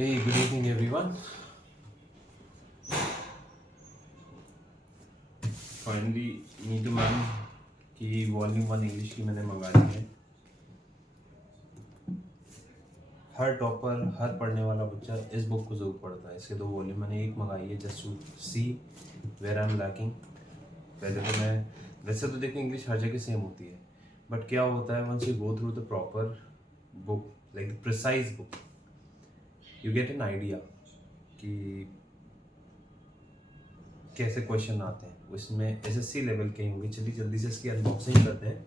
Hey, good evening everyone. Finally Neetu ma'am की volume 1 English की मैंने मंगा ली है। हर टॉपर, हर पढ़ने वाला बच्चा इस बुक को ज़रूर पढ़ता है। इसके 2 वॉल्यूम मैंने एक मंगाई है just to see where I am lacking. पहले तो मैं वैसे तो देखो इंग्लिश हर जगह सेम होती है, बट क्या होता है once you go through the proper book like the precise book, you get an idea कि कैसे क्वेश्चन आते हैं। उसमें एसएससी लेवल के होंगे। चलिए जल्दी से इसकी अनबॉक्सिंग करते हैं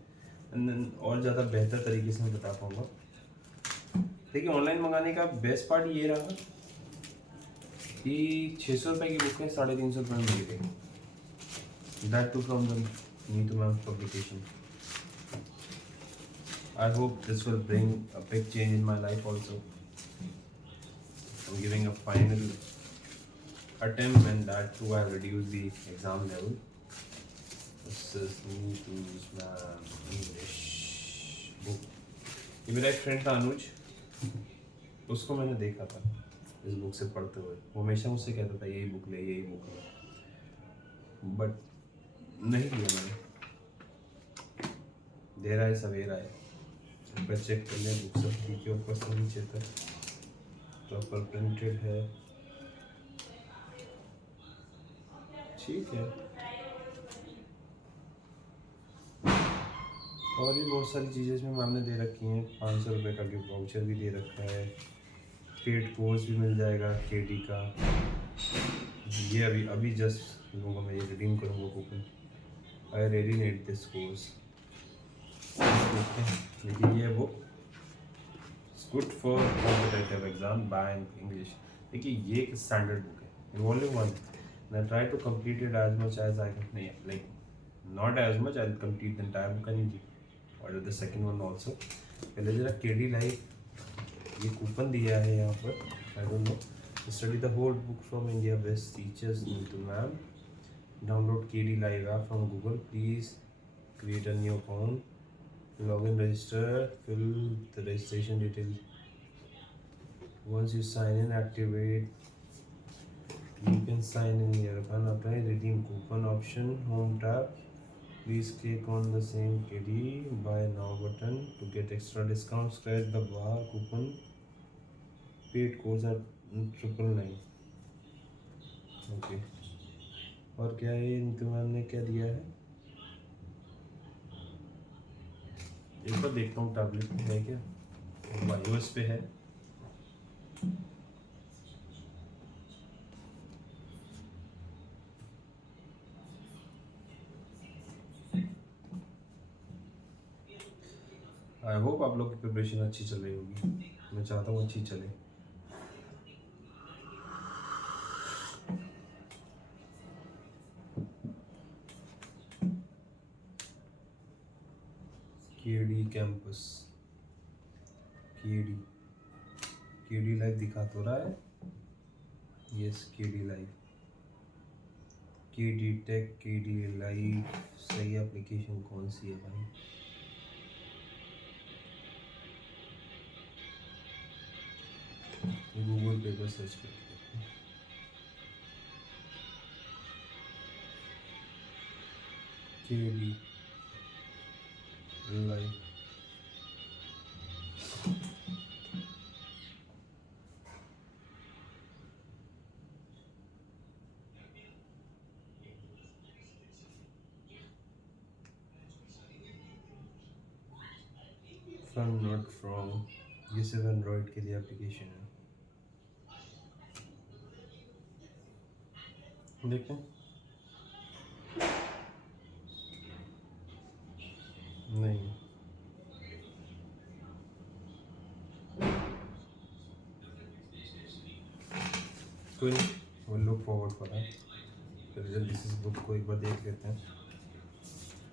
एंड देन और ज़्यादा बेहतर तरीके से मैं बता पाऊँगा। देखिए ऑनलाइन मंगाने का बेस्ट पार्ट ये रहा कि 600 रुपये की बुक है 350 रुपये में मिल गई, that too from the Neetu ma'am publication. I hope this will bring a big change in my life also. I am giving a final attempt and that too I reduced the exam level. This is Neetu's Ma'am English book. ये मेरा एक friend था अनुज, उसको मैंने देखा था इस book से पढ़ते हुए। वो हमेशा मुझसे कहता था यही बुक ले, यही बुक ले, बट नहीं लिया मैंने। देर आए सवेर आए, पर चेक कर लिया बुक सब ठीक है, ऊपर से नीचे तक प्रॉपर प्रिंटेड है, ठीक है। और भी बहुत सारी चीज़ें इसमें मैम ने दे रखी हैं। 500 रुपये का गिफ्ट वाउचर भी दे रखा है, पेड कोर्स भी मिल जाएगा केडी का। ये अभी अभी जस्ट लूँगा मैं, ये रिडीम करूँगा coupon. I really need this course. देखिए ये book it's good for competitive exam bank English. देखिए ये एक स्टैंडर्ड बुक है, volume 1। I try to complete it as much as I can. Like not as much. I'll complete the entire book. I need order the second one also. पहले जरा KD live ये coupon दिया है यहाँ पर। I don't know. Study the whole book from India best teachers Neetu ma'am. Download KD Live app from Google. Please create a new account. Login, register, fill the registration details. Once you sign in, activate. You can sign in here. Can apply redeem coupon option. Home tab. Please click on the same KD buy now button to get extra discount. Scratch the bar coupon. Paid course at 999. Okay. और क्या है Neetu ma'am ने क्या दिया है? एक बार देखता हूँ टैबलेट पे है क्या, iOS पे है। आई होप आप लोग की प्रिपरेशन अच्छी चल रही होगी। मैं चाहता हूँ अच्छी चले। केडी कैंपस, केडी लाइव दिखा तो रहा है। Yes KD live, KD tech, KD live. सही एप्लीकेशन कौन सी है भाई? गूगल पे पर सर्च करके KD live. From not from, ये सिर्फ एंड्रॉइड के लिए एप्लीकेशन है। देखें नहीं, कोई नहीं, वो लुक फॉरवर्ड कर रहा है। फिर जल्दी से इस बुक को एक बार देख लेते हैं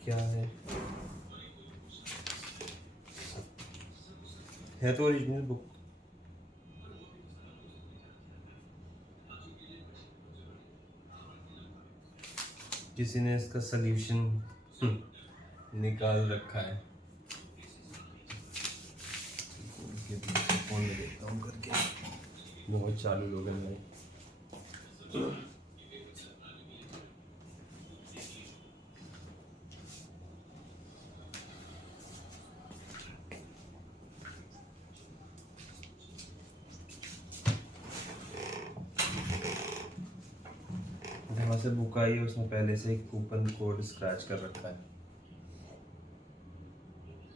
क्या है तो ओरिजिनल बुक। किसी ने इसका सल्यूशन निकाल रखा है। फोन में देखता हूँ करके। बहुत चालू लोग हैं भाई। जहाँ से बुक आई है उसमें पहले से एक कूपन कोड स्क्रैच कर रखा है।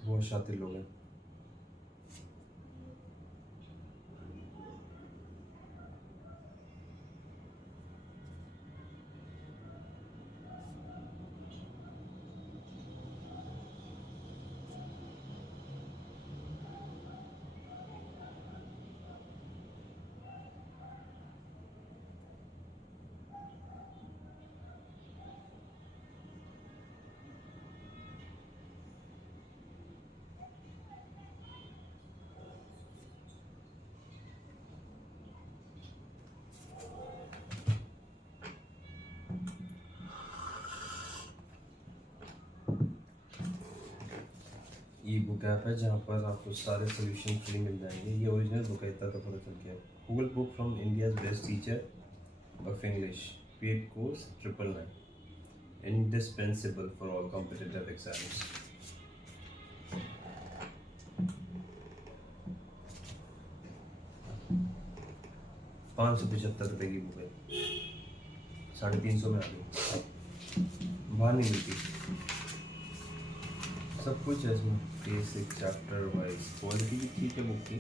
बहुत शातिर लोग हैं। ई बुक ऐप है जहाँ पर आपको सारे सोल्यूशन फ्री मिल जाएंगे। ये ओरिजिनल बुक है, इतना तो पता चल गया। Google book from India's best teacher of English, paid course 999, indispensable for all competitive exams। 575 रुपये की बुक है, 350 में आ गई, बाहर नहीं मिलती। सब कुछ है इसमें, बेसिक चैप्टर वाइज। क्वालिटी भी ठीक है बुक की,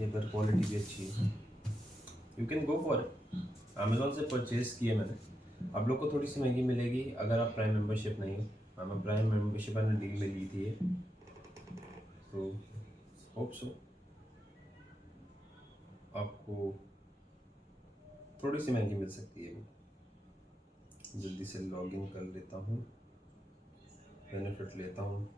ये पर क्वालिटी भी अच्छी है। You can go for it. Amazon से परचेज की है मैंने। आप लोग को थोड़ी सी महंगी मिलेगी अगर आप प्राइम मेंबरशिप नहीं हो। मैं प्राइम मेंबरशिप मैंने डील में ली थी, तो होप सो आपको थोड़ी सी महंगी मिल सकती है। जल्दी से लॉगिन कर लेता हूँ, बेनिफिट लेता हूँ।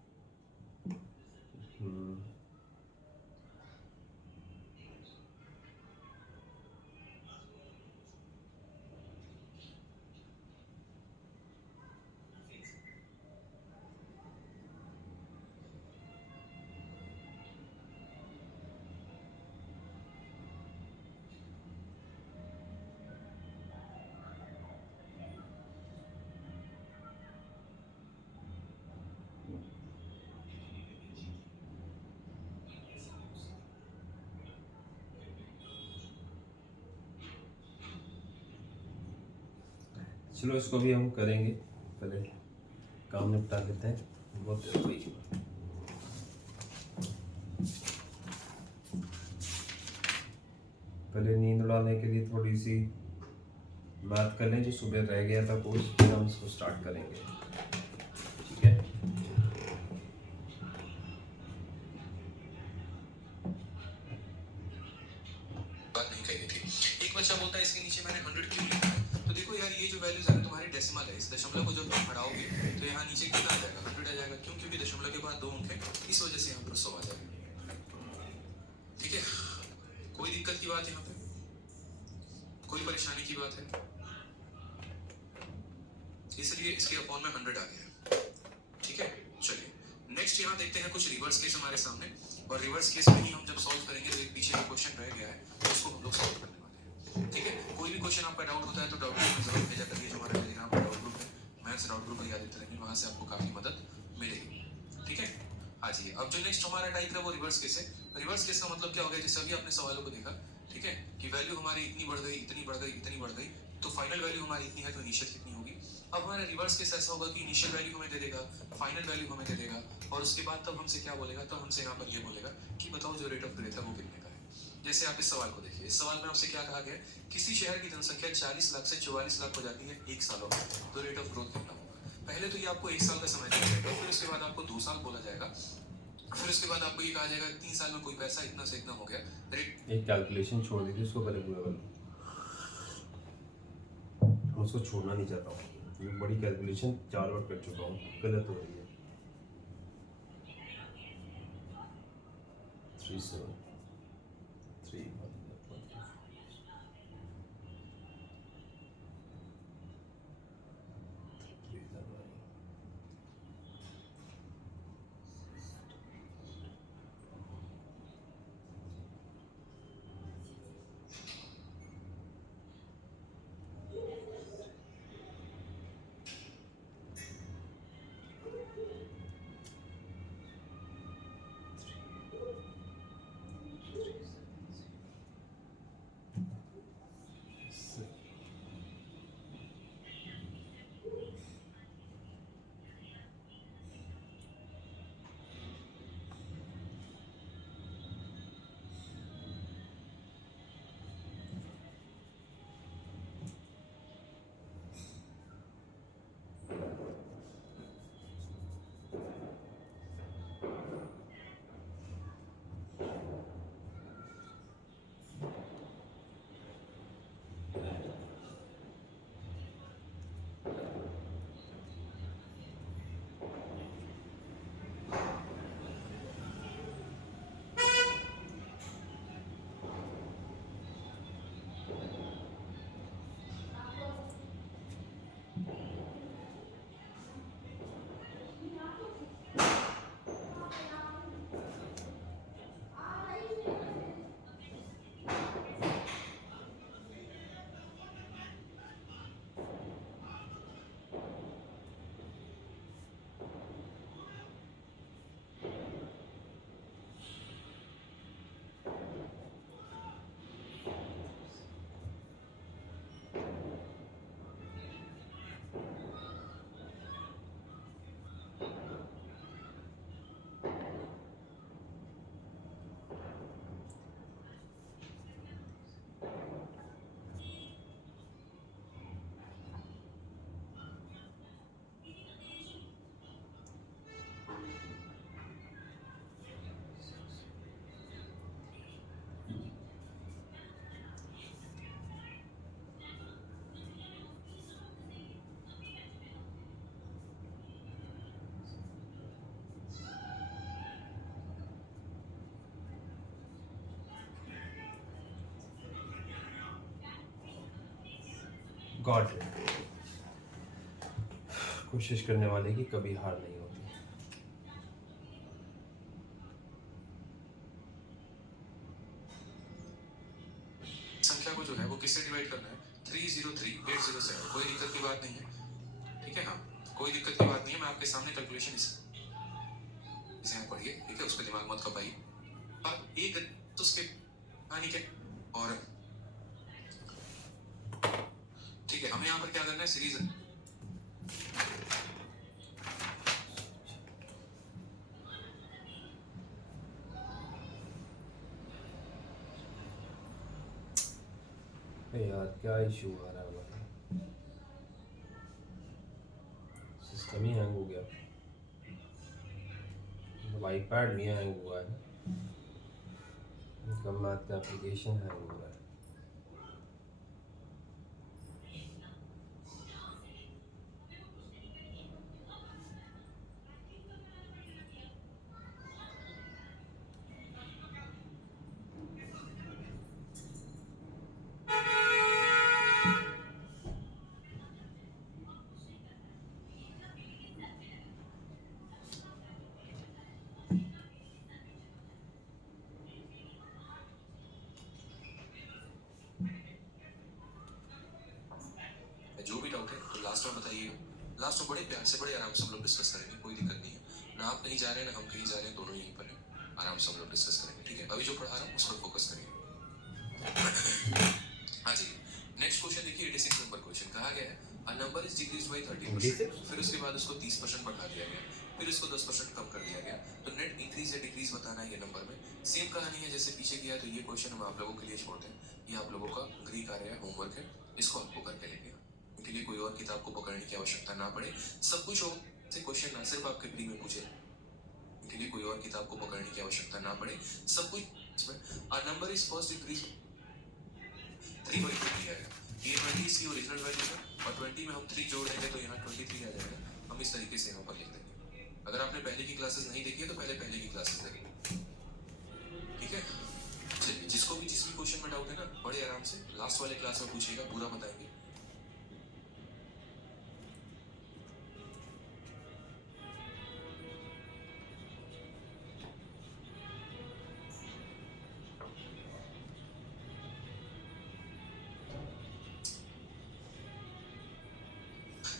चलो इसको भी हम करेंगे, पहले काम निपटा लेते हैं। बहुत वही पहले नींद उड़ाने के लिए थोड़ी सी बात कर लें, जो सुबह रह गया था कोर्स, फिर हम इसको स्टार्ट करेंगे। ठीक है, बात नहीं कही थी। एक बच्चा बोलता है इसके नीचे मैंने 100 क्यों लिखा है? तो देखो यार, ये जो वैल्यूज है तुम्हारी डेसिमल है। इस दशमलव को जब तुम बढ़ाओगे तो यहाँ नीचे कितना आ जाएगा? 100 आ जाएगा। क्यों? क्योंकि दशमलव के बाद 2 अंक है, इस वजह से यहाँ पर 100 आ जाएगा। ठीक है, कोई दिक्कत की बात यहाँ पे, कोई परेशानी की बात है? इसलिए इसके अपॉन में 100 आ गया। ठीक है, चलिए नेक्स्ट यहाँ देखते हैं कुछ रिवर्स केस हमारे सामने। और रिवर्स केस में ही हम जब सॉल्व करेंगे तो एक पीछे का क्वेश्चन रह गया है, तो उसको हम लोग सॉल्व करने वाले हैं। ठीक है, कोई भी क्वेश्चन आपका डाउट होता है तो डाउट ग्रुप में जरूर भेजा करिए। जो हमारा टेलीग्राम पर डाउट ग्रुप है, मैथ्स डाउट ग्रुप पर आदित्य रहेंगे, वहां से आपको काफी मदद मिलेगी। ठीक है, आ जाइए। अब जो नेक्स्ट हमारा टाइप है वो रिवर्स केस है। रिवर्स केस का मतलब क्या हो गया? जैसे अभी आपने सवालों को देखा, ठीक है, कि वैल्यू हमारी इतनी बढ़ गई, इतनी बढ़ गई, इतनी बढ़ गई, तो फाइनल वैल्यू हमारी इतनी है, तो इनिशियल कितनी होगी? अब हमारा रिवर्स केस ऐसा होगा कि इनिशियल वैल्यू हमें दे देगा, फाइनल वैल्यू हमें दे देगा, और उसके बाद तब हमसे क्या बोलेगा? तो हमसे यहाँ पर ये बोलेगा कि बताओ जो रेट ऑफ ग्रोथ है वो कितने का है। जैसे आप इस सवाल को देखिए, इस सवाल में आपसे क्या कहा गया? किसी शहर की जनसंख्या 40 लाख से 44 लाख हो जाती है 1 सालों में, तो रेट ऑफ ग्रोथ कितना होगा? पहले तो ये आपको 1 साल का समय दिया जाएगा, फिर उसके बाद आपको 2 साल बोला जाएगा, फिर उसके बाद आपको ये कहा जाएगा 3 साल में कोई पैसा इतना से इतना हो गया रेट। एक कैलकुलेशन छोड़ दीजिए, उसको पहले पूरा कर लो। मैं उसको छोड़ना नहीं चाहता हूँ, ये बड़ी कैलकुलेशन 4 बार कर चुका हूँ, गलत हो रही है। 373 3 गॉट इट। कोशिश करने वाले की कभी हार नहीं होती। संख्या को जो है वो किससे डिवाइड करना है? 303807। कोई दिक्कत की बात नहीं है, ठीक है। हाँ, कोई दिक्कत की बात नहीं है। मैं आपके सामने कैलकुलेशन इसे यहाँ पढ़िए, ठीक है। उस पर दिमाग मत खपाइए। अब एक तो उसके हानि के और ठीक है, हमें यहाँ पर क्या करना है? सीरीज यार क्या इशू आ रहा है हमारा, सिस्टम ही हैंग हो गया। मतलब आईपैड नहीं हैंग हुआ है, मतलब मैथ का एप्लीकेशन हैंग हो रहा है। जो भी डाउट है तो लास्ट में बताइएगा। लास्ट में बड़े प्यार से बड़े आराम से हम लोग डिस्कस करेंगे, कोई दिक्कत नहीं है। ना आप कहीं जा रहे हैं ना हम कहीं जा रहे हैं, दोनों यहीं पर हैं। आराम से हम लोग डिस्कस करेंगे, ठीक है। अभी जो पढ़ा रहा हूँ उस पर फोकस करिए। हाँ जी, नेक्स्ट क्वेश्चन देखिए। 86 नंबर क्वेश्चन कहा गया है a number is decreased bye 30%। फिर उसके बाद उसको 30% बढ़ा दिया गया, फिर उसको 10% कम कर दिया गया। तो नेट इंक्रीज या डिक्रीज बताना है ये नंबर में। सेम कहानी है जैसे पीछे किया। तो ये क्वेश्चन हम आप लोगों के लिए छोड़ते हैं। ये आप लोगों का गृह कार्य है, होमवर्क है, इसको आपको करके लेंगे। इनके लिए कोई और किताब को पकड़ने की आवश्यकता ना पड़े। सब कुछ हो से क्वेश्चन ना सिर्फ आपके प्री में पूछे, इनके लिए कोई और किताब को पकड़ने की आवश्यकता ना पड़े। सब कुछ और नंबर इज फर्स्ट डिक्रीज 3 पर दिया है। ये 20 इसकी ओरिजिनल वैल्यू है और 20 में हम 3 जोड़ देंगे तो यहाँ 23 आ जाएगा। हम इस तरीके से यहाँ पर लिख देंगे। अगर आपने पहले की क्लासेस नहीं देखी है तो पहले की क्लासेस देखिए, ठीक है। चलिए, जिसको भी जिस भी क्वेश्चन में डाउट है ना, बड़े आराम से लास्ट वाले क्लास में पूछिएगा, पूरा बताएंगे।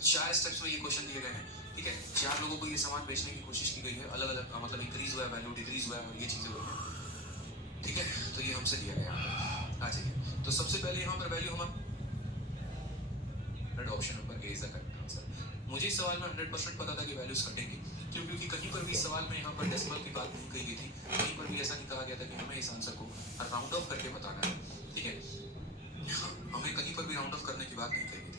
चार स्टेप्स में ये क्वेश्चन दिए गए हैं, ठीक है। 4 लोगों को ये सामान बेचने की कोशिश की गई है, अलग अलग मतलब इंक्रीज हुआ है वैल्यू, डिक्रीज हुआ है और ये चीजें हुई हैं, ठीक है। तो ये हमसे दिया गया आ जाइए। तो सबसे पहले यहाँ पर वैल्यू हम option number A is the correct answer. मुझे इस सवाल में 100% पता था कि वैल्यूज कटेंगी, क्योंकि कहीं पर भी इस सवाल में यहाँ पर डेसिमल की बात नहीं कही गई थी। कहीं पर भी ऐसा नहीं कहा गया था कि हमें इस आंसर को राउंड ऑफ करके बताना है, ठीक है। हमें कहीं पर भी राउंड ऑफ करने की बात नहीं कही गई थी।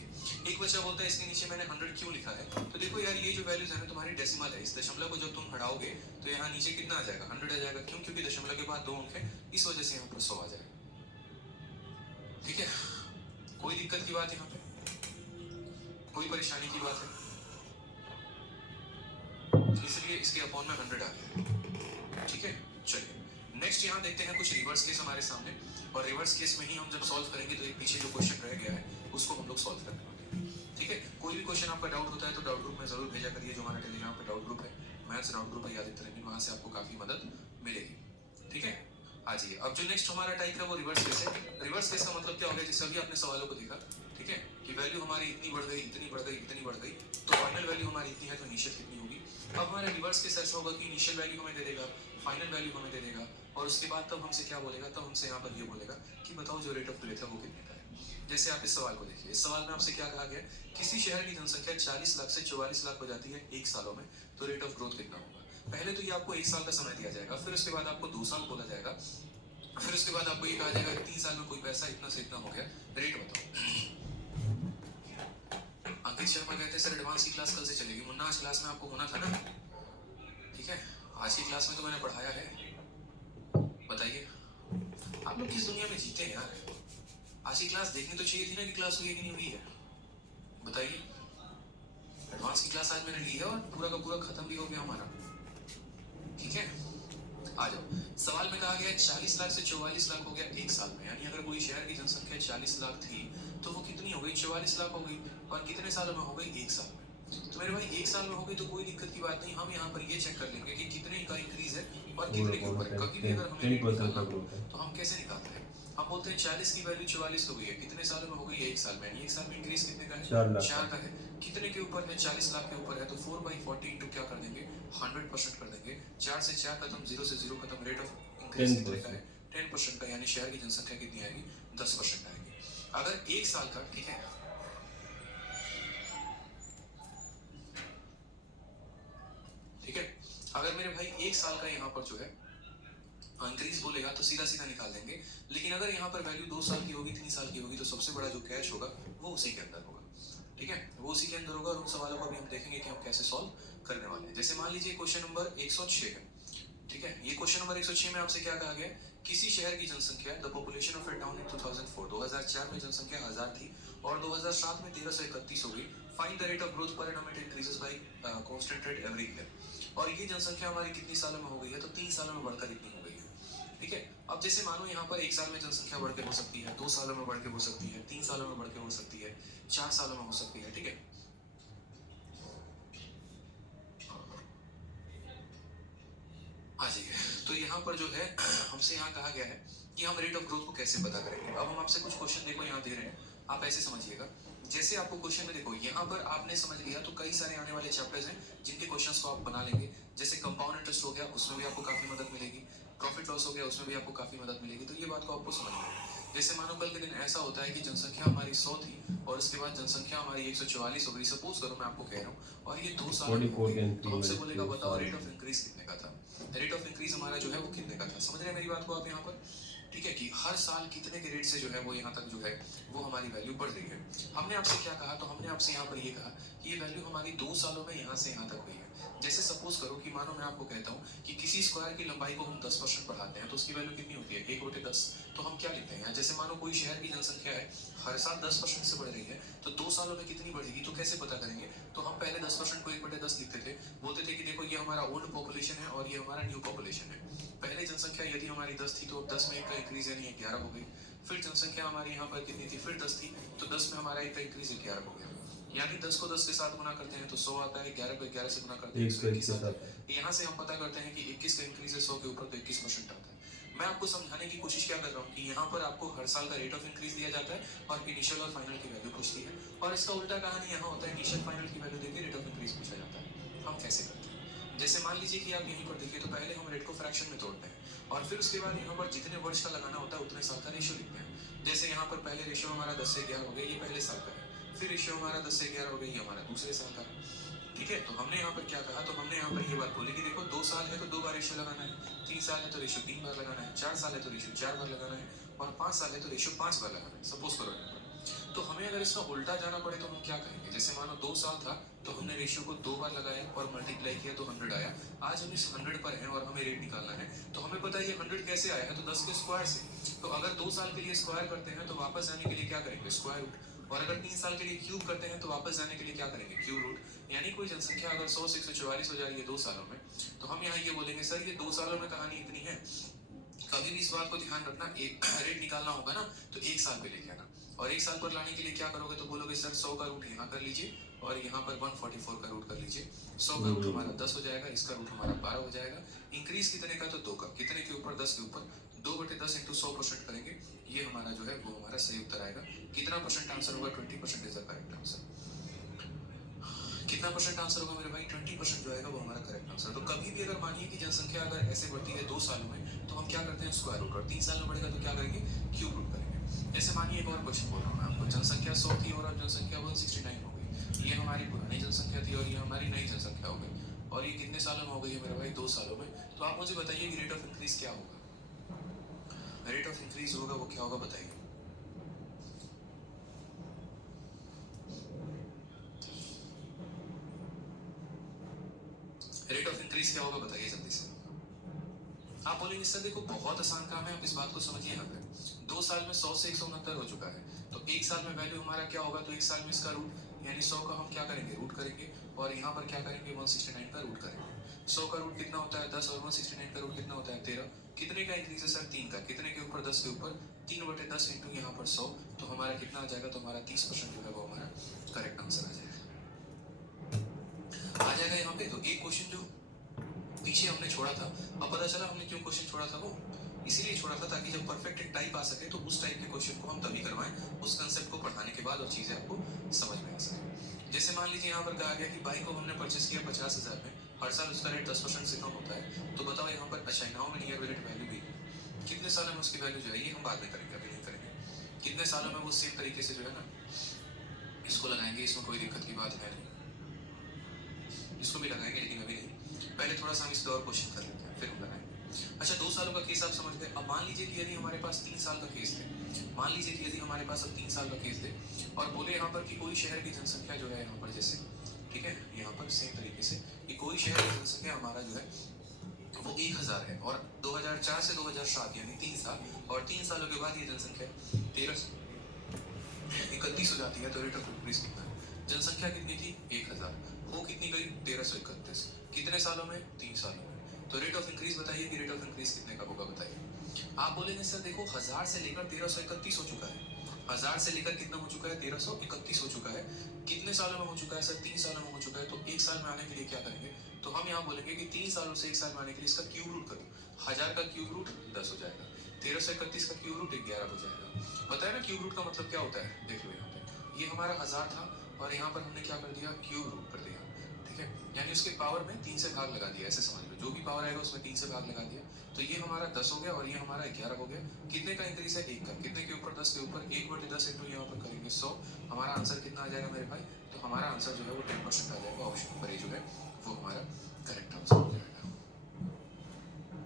एक बच्चा बोलता है इसके नीचे मैंने 100 क्यों लिखा है? तो देखो यार, ये जो वैल्यूज है ना तुम्हारी डेसिमल है। इस दशमलव को जब तुम हटाओगे तो यहाँ नीचे कितना आ जाएगा? 100 आ जाएगा। क्यों? क्योंकि दशमलव के बाद 2 अंक है, इस वजह से यहाँ पर 100 आ जाएगा, ठीक है। कोई दिक्कत की बात यहाँ पे, कोई परेशानी की बात है? इसलिए इसके अपॉन में 100 आ गया, ठीक है। चलिए नेक्स्ट यहाँ देखते हैं कुछ रिवर्स केस हमारे सामने, और रिवर्स केस में ही हम जब सॉल्व करेंगे तो एक पीछे जो क्वेश्चन रह गया है उसको हम लोग सॉल्व करने वाले हैं, ठीक है। कोई भी क्वेश्चन आपका डाउट होता है तो डाउट ग्रुप में जरूर भेजा करिए, जो हमारा टेलीग्राम पे डाउट ग्रुप है, मैथ्स डाउट ग्रुप है आदित्य रंजन, वहां से आपको काफी मदद मिलेगी, ठीक है। आ जाइए, अब जो नेक्स्ट हमारा टाइप है वो रिवर्स केस है। रिवर्स केस का मतलब क्या हो गया? जैसे अभी आपने सवालों को देखा, ठीक है, कि वैल्यू हमारी इतनी बढ़ गई, इतनी बढ़ गई, इतनी बढ़ गई, तो फाइनल वैल्यू हमारी इतनी है, तो इनिशियल कितनी होगी? अब हमारा रिवर्स केस ऐसा होगा कि इनिशियल वैल्यू हमें दे देगा, फाइनल वैल्यू हमें दे देगा, और उसके बाद तब हमसे क्या बोलेगा? तब हमसे यहाँ पर ये बोलेगा कि बताओ जो रेट ऑफ ग्रोथ है वो कितने का है। जैसे आप इस सवाल को देखिए, इस सवाल में आपसे क्या कहा गया? किसी शहर की जनसंख्या 40 लाख से 44 लाख हो जाती है 1 सालों में, तो रेट ऑफ ग्रोथ कितना होगा? पहले तो ये आपको 1 साल का समय दिया जाएगा, फिर उसके बाद आपको 2 साल बोला जाएगा, फिर उसके बाद आपको ये कहा जाएगा कि 3 साल में कोई पैसा इतना से इतना हो गया, रेट बताओ। अंकित शर्मा कहते हैं सर एडवांस की क्लास कल से चलेगी। मुन्ना आज क्लास में आपको होना था ना, ठीक है। आज की क्लास में तो मैंने पढ़ाया है। बताइए आप लोग किस दुनिया में जीते हैं यार? आज की क्लास देखनी तो चाहिए थी ना कि क्लास हुई है कि नहीं हुई है, बताइए। एडवांस की क्लास आज मैंने ली है और पूरा का पूरा खत्म भी हो गया हमारा, ठीक है। आ जाओ, सवाल में कहा गया 40 लाख से 44 लाख हो गया 1 साल में, यानी अगर कोई शहर की जनसंख्या 40 लाख थी तो वो कितनी हो गई, 44 लाख हो गई। और कितने सालों में हो गई, 1 साल में। तो मेरे भाई 1 साल में हो गई तो कोई दिक्कत की बात नहीं, हम यहाँ पर ये चेक कर लेंगे कि कितने का इंक्रीज है और कितने के ऊपर है। कभी भी अगर हमें रेट 10% का निकालना हो ग्रोथ है। तो हम कैसे निकालते हैं, हम बोलते हैं 40 की वैल्यू 44 हो गई है, कितने सालों में हो गई, 1 साल में। 1 साल में इंक्रीज कितने का है, 4 लाख 4 का है। कितने के ऊपर है, 40 लाख के ऊपर है, तो 4/40 इंटू क्या कर देंगे, 100% कर देंगे। 4 से 4 खत्म, 0 से 0 खत्म। रेट ऑफ इंक्रीज कितने का है, 10% का, यानी शहर की जनसंख्या कितनी आएगी, 10% आएगी। अगर 1 साल का, ठीक है, ठीक है, अगर मेरे भाई 1 साल का यहाँ पर जो है इंक्रीज बोलेगा तो सीधा सीधा निकाल देंगे। लेकिन अगर यहाँ पर वैल्यू 2 साल की होगी, 3 साल की होगी, तो सबसे बड़ा जो कैश होगा वो उसी के अंदर होगा। ठीक है, वो उसी के अंदर होगा। और उन सवालों को भी हम देखेंगे कि हम कैसे सॉल्व करने वाले हैं। जैसे मान लीजिए क्वेश्चन नंबर 106 है। ठीक है, ये क्वेश्चन नंबर 106 में आपसे क्या कहा गया, किसी शहर की जनसंख्या, the population of A town in 2004, 2004 में जनसंख्या 1000 थी और 2007 में 1331 हो गई। Find the rate of growth per annum, it increases by constant rate every year. और ये जनसंख्या हमारी कितनी सालों में हो गई है, तो 3 सालों में बढ़कर इतनी हो गई है। ठीक है, अब जैसे मानो यहाँ पर 1 साल में जनसंख्या बढ़ के हो सकती है, 2 सालों में बढ़ के हो सकती है, 3 सालों में बढ़ के हो सकती है, 4 सालों में हो सकती है। ठीक है, आ जाइए। तो यहाँ पर जो है हमसे यहाँ कहा गया है कि हम रेट ऑफ ग्रोथ को कैसे पता करेंगे। अब हम आपसे कुछ क्वेश्चन देखो यहाँ दे रहे हैं, आप ऐसे समझिएगा। जैसे आपको क्वेश्चन में देखो, यहाँ पर आपने समझ लिया तो कई सारे आने वाले चैप्टर्स हैं जिनके क्वेश्चंस को आप बना लेंगे। जैसे कंपाउंड इंटरेस्ट हो गया, उसमें भी आपको काफी मदद मिलेगी। प्रॉफिट लॉस हो गया, उसमें भी आपको काफी मदद मिलेगी। तो ये बात को आपको समझ में। जैसे मानो कल के दिन ऐसा होता है कि जनसंख्या हमारी 100 थी और उसके बाद जनसंख्या हमारी 144 हो गई। सपोज करो, मैं आपको कह रहा हूँ, और ये 2 साल में हो गई, तो हमसे बोलेगा बताओ रेट ऑफ इंक्रीज कितने का था। रेट ऑफ इंक्रीज हमारा जो है वो कितने का था। समझ रहे हैं मेरी बात को आप यहाँ पर। ठीक है, कि हर साल कितने के रेट से जो है वो यहाँ तक जो है वो हमारी वैल्यू बढ़ रही है। हमने आपसे क्या कहा, तो हमने आपसे यहाँ पर ये कहा कि ये वैल्यू हमारी 2 सालों में यहाँ से यहाँ तक हुई है। जैसे सपोज करो कि मानो मैं आपको कहता हूँ कि किसी स्क्वायर की लंबाई को हम 10% बढ़ाते हैं तो उसकी वैल्यू कितनी होती है, 1/10। तो हम क्या लिखते हैं यहाँ, जैसे मानो कोई शहर की जनसंख्या है, हर साल 10% से बढ़ रही है, तो 2 सालों में कितनी बढ़ेगी, तो कैसे पता करेंगे। तो हम पहले 10% को 1/10 लिखते थे, बोलते थे कि देखो ये हमारा ओल्ड पॉपुलेशन है और ये हमारा न्यू पॉपुलेशन है। पहले जनसंख्या यदि हमारी 10 थी तो 10 में 1 का इंक्रीज यानी 11 हो गई। फिर जनसंख्या हमारी यहाँ पर कितनी थी, फिर 10 थी, तो 10 में हमारा 1 का इंक्रीज 11 हो गया। यानी 10 को 10 के साथ गुना करते हैं तो 100 आता है, 11 को 11 से गुना करते हैं 121 आता है। यहाँ से हम पता करते हैं कि 21 का इंक्रीज है 100 के ऊपर, तो 21% आता है। मैं आपको समझाने की कोशिश क्या कर रहा हूँ कि यहाँ पर आपको हर साल का रेट ऑफ इंक्रीज दिया जाता है और इनिशियल और फाइनल की वैल्यू पूछती है। और इसका उल्टा कहानी यहाँ होता है, इनिशियल फाइनल की वैल्यू देके रेट ऑफ इंक्रीज पूछा जाता है। हम कैसे करते हैं, जैसे मान लीजिए कि आप यहीं पर देखिए, तो पहले हम रेट को फ्रैक्शन में तोड़ते हैं और फिर उसके बाद यहाँ पर जितने वर्ष का लगाना होता है उतने साल का रेशियो लिखते हैं। जैसे यहाँ पर पहले रेशियो हमारा 10 से 11 हो गया, ये पहले साल का है। फिर रेशियो हमारा 10 से 11 हो गई, ये हमारा दूसरे साल का है। ठीक है, तो हमने यहाँ पर क्या कहा, तो हमने यहाँ पर ये बात बोली कि देखो 2 साल है तो 2 बार रेशियो लगाना है, 3 साल है तो रेशियो 3 बार लगाना है, 4 साल है तो रेशियो 4 बार लगाना है, और 5 साल है तो रेशियो 5 बार लगाना है। सपोज करो यहाँ पर, तो हमें अगर इसका उल्टा जाना पड़े तो हम क्या करेंगे। जैसे मानो 2 साल था तो हमने रेशियो को 2 बार लगाया और मल्टीप्लाई किया तो 100 आया। आज हम इस 100 पर हैं और हमें रेट निकालना है, तो हमें पता है ये 100 कैसे आया है, तो 10 के स्क्वायर से। तो अगर 2 साल के लिए स्क्वायर करते हैं तो वापस जाने के लिए क्या करेंगे, स्क्वायर रूट। और अगर 3 साल के लिए क्यूब करते हैं तो वापस जाने के लिए क्या करेंगे, क्यूब रूट। यानी कोई जनसंख्या अगर 100 से 144 हो जा रही है 2 सालों में, तो हम यहाँ ये बोलेंगे सर ये 2 सालों में कहानी इतनी है। कभी भी इस बात को ध्यान रखना, एक रेट निकालना होगा ना तो 1 साल पे लेके आना, और 1 साल पर लाने के लिए क्या करोगे, तो बोलोगे सर 100 का रूट यहाँ कर लीजिए और यहाँ पर 144 का रूट कर लीजिए। 100 का रूट हमारा 10 हो जाएगा, इसका रूट हमारा 12 हो जाएगा। इंक्रीज कितने का, तो 2 का, कितने के ऊपर, 10 के ऊपर, 2/10 इंटू 100% करेंगे, ये हमारा जो है वो हमारा सही उत्तर आएगा। कितना परसेंट आंसर होगा, 20% इज द करेक्ट आंसर। कितना परसेंट आंसर होगा मेरे भाई, 20% जो आएगा वो हमारा करेक्ट आंसर। तो कभी भी अगर मानिए कि जनसंख्या अगर ऐसे बढ़ती है 2 सालों में, तो हम क्या करते हैं, स्क्वायर रूट। और 3 साल में बढ़ेगा तो क्या करेंगे, क्यूब रूट करेंगे। जैसे मानिए एक और क्वेश्चन बोल रहा हूँ मैं आपको, जनसंख्या 100 थी और अब जनसंख्या 169 हो गई। ये हमारी पुरानी जनसंख्या थी और ये हमारी नई जनसंख्या हो गई, और ये कितने सालों में हो गई है मेरे भाई, 2 सालों में। तो आप मुझे बताइए कि रेट ऑफ इंक्रीज क्या होगा, रेट ऑफ इंक्रीज होगा वो क्या होगा, बताइए। रेट ऑफ इंक्रीज क्या होगा, बताइए जल्दी से। आप बोलेंगे सर देखो बहुत आसान काम है, आप इस बात को समझिए। यहाँ पे 2 साल में 100 से 169 हो चुका है, तो 1 साल में वैल्यू हमारा क्या होगा, तो 1 साल में इसका रूट, यानी 100 का हम क्या करेंगे, रूट करेंगे, और यहाँ पर क्या करेंगे, 169 का रूट करेंगे। 100 का रूट कितना होता है, 10, और 169 का रूट कितना होता है, 13। कितने का इंक्रीज है सर? 3 का। कितने के ऊपर? 10 के ऊपर। 3/10 इंटू यहाँ पर 100, तो हमारा कितना आ जाएगा? तो हमारा 30% जो है वो हमारा करेक्ट आंसर आ जाएगा। यहाँ पे तो एक क्वेश्चन जो पीछे हमने छोड़ा था, अब पता चला हमने क्यों क्वेश्चन छोड़ा था। वो इसीलिए छोड़ा था ताकि जब परफेक्ट एक टाइप आ सके तो उस टाइप के क्वेश्चन को हम तभी करवाएं, उस कंसेप्ट को पढ़ाने के बाद और चीजें आपको समझ में आ सके। जैसे मान लीजिए यहाँ पर कहा गया कि बाइक को हमने परचेस किया 50,000 में, हर साल उसका रेट 10% से कम होता है, तो बताओ यहाँ पर अच्छा नाउ में नियर वेलेट वैल्यू भी कितने सालों में उसकी वैल्यू जो है, ये हम बाद में करेंगे, अभी नहीं करेंगे। कितने सालों में वो सेम तरीके से जो है ना इसको लगाएंगे, इसमें कोई दिक्कत की बात है नहीं, इसको भी लगाएंगे लेकिन अभी नहीं, पहले थोड़ा सा हम इस पे और क्वेश्चन कर लेते हैं फिर हम लगाएंगे। अच्छा 2 सालों का केस आप समझ गए। अब मान लीजिए कि यदि हमारे पास 3 साल का केस है, मान लीजिए कि यदि हमारे पास अब 3 साल का केस है और बोले यहाँ पर कि कोई शहर की जनसंख्या जो है यहाँ पर जैसे, ठीक है, यहाँ पर सेम तरीके से कि कोई शहर की जनसंख्या हमारा जो है वो 1000 है और 2004 से 2007 यानी 3 साल, और 3 सालों के बाद ये जनसंख्या 1331 हो जाती है, तो रेट ऑफ इंक्रीज कितना है? जनसंख्या कितनी थी? 1000, वो कितनी गई? 1331। कितने सालों में? 3 सालों में। तो रेट ऑफ इंक्रीज बताइए कि रेट ऑफ इंक्रीज कितने का होगा, बताइए। आप बोलेंगे सर देखो 1000 से लेकर 1331 हो चुका है, 1000 से लेकर कितना हो चुका है? 1331 हो चुका है। कितने सालों में हो चुका है सर? 3 सालों में हो चुका है। तो 1 साल में आने के लिए क्या करेंगे? तो हम यहाँ बोलेंगे कि 3 सालों से 1 साल में आने के लिए इसका क्यूब रूट करो। 1000 का क्यूब रूट 10 हो जाएगा, 1331 का क्यूब रूट 11 हो जाएगा। पता है ना क्यूब रूट का मतलब क्या होता है? देख लो यहाँ पे, ये हमारा 1000 था और यहाँ पर हमने क्या कर दिया? क्यूब रूट कर दिया, ठीक है, यानी उसके पावर में 3 से भाग लगा दिया, ऐसे समझ लो, जो भी पावर आएगा उसमें 3 से भाग लगा दिया, तो ये हमारा 10 हो गया और ये हमारा 11 हो गया। कितने का इंक्रीज है? 1 का। कितने के ऊपर? 10 के ऊपर। 1/10 इंटू यहाँ पर करेंगे 100, हमारा आंसर कितना आ जाएगा मेरे भाई? तो हमारा आंसर जो है वो 10% आ जाएगा, ऑप्शन नंबर ए जो है वो हमारा करेक्ट आंसर हो जाएगा।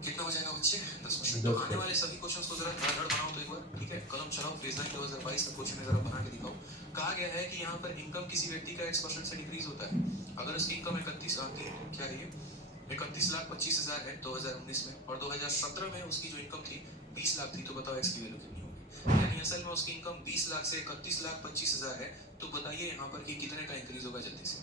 कितना हो जाएगा बच्चे? 10%। तो आने वाले सभी क्वेश्चंस को जरा धड़ बनाओ तो एक बार, ठीक है, कलम चलाओ, फेज 9 2022 का क्वेश्चन है, जरा बना के दिखाओ। कहा गया है कि यहाँ पर इनकम किसी व्यक्ति का X% से डिक्रीज होता है अगर उसकी इनकम 31 क्या है ये 31,25,000 है 2019 में, और 2017 में उसकी जो इनकम थी 20 लाख थी, तो बताओ एक्स की वैल्यू कितनी होगी? यानी असल में उसकी इनकम 20 लाख से 31,25,000 है, तो बताइए यहाँ पर कि कितने का इंक्रीज होगा जल्दी से।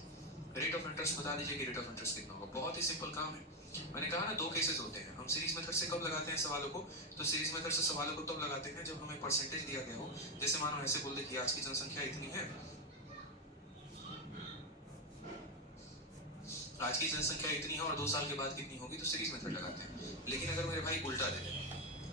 रेट ऑफ इंटरेस्ट बता दीजिए कि रेट ऑफ इंटरेस्ट कितना होगा। बहुत ही सिंपल काम है। मैंने कहा ना 2 केसेस होते हैं, हम सीरीज मेथड से कब लगाते हैं सवालों को? तो सीरीज मेथड से सवालों को तब लगाते हैं जब हमें परसेंटेज दिया गया हो। जैसे मानो ऐसे बोल दे कि आज की जनसंख्या इतनी है, आज की जनसंख्या इतनी है और 2 साल के बाद कितनी होगी, तो सीरीज मेथड लगाते हैं। लेकिन अगर मेरे भाई उल्टा दे दे,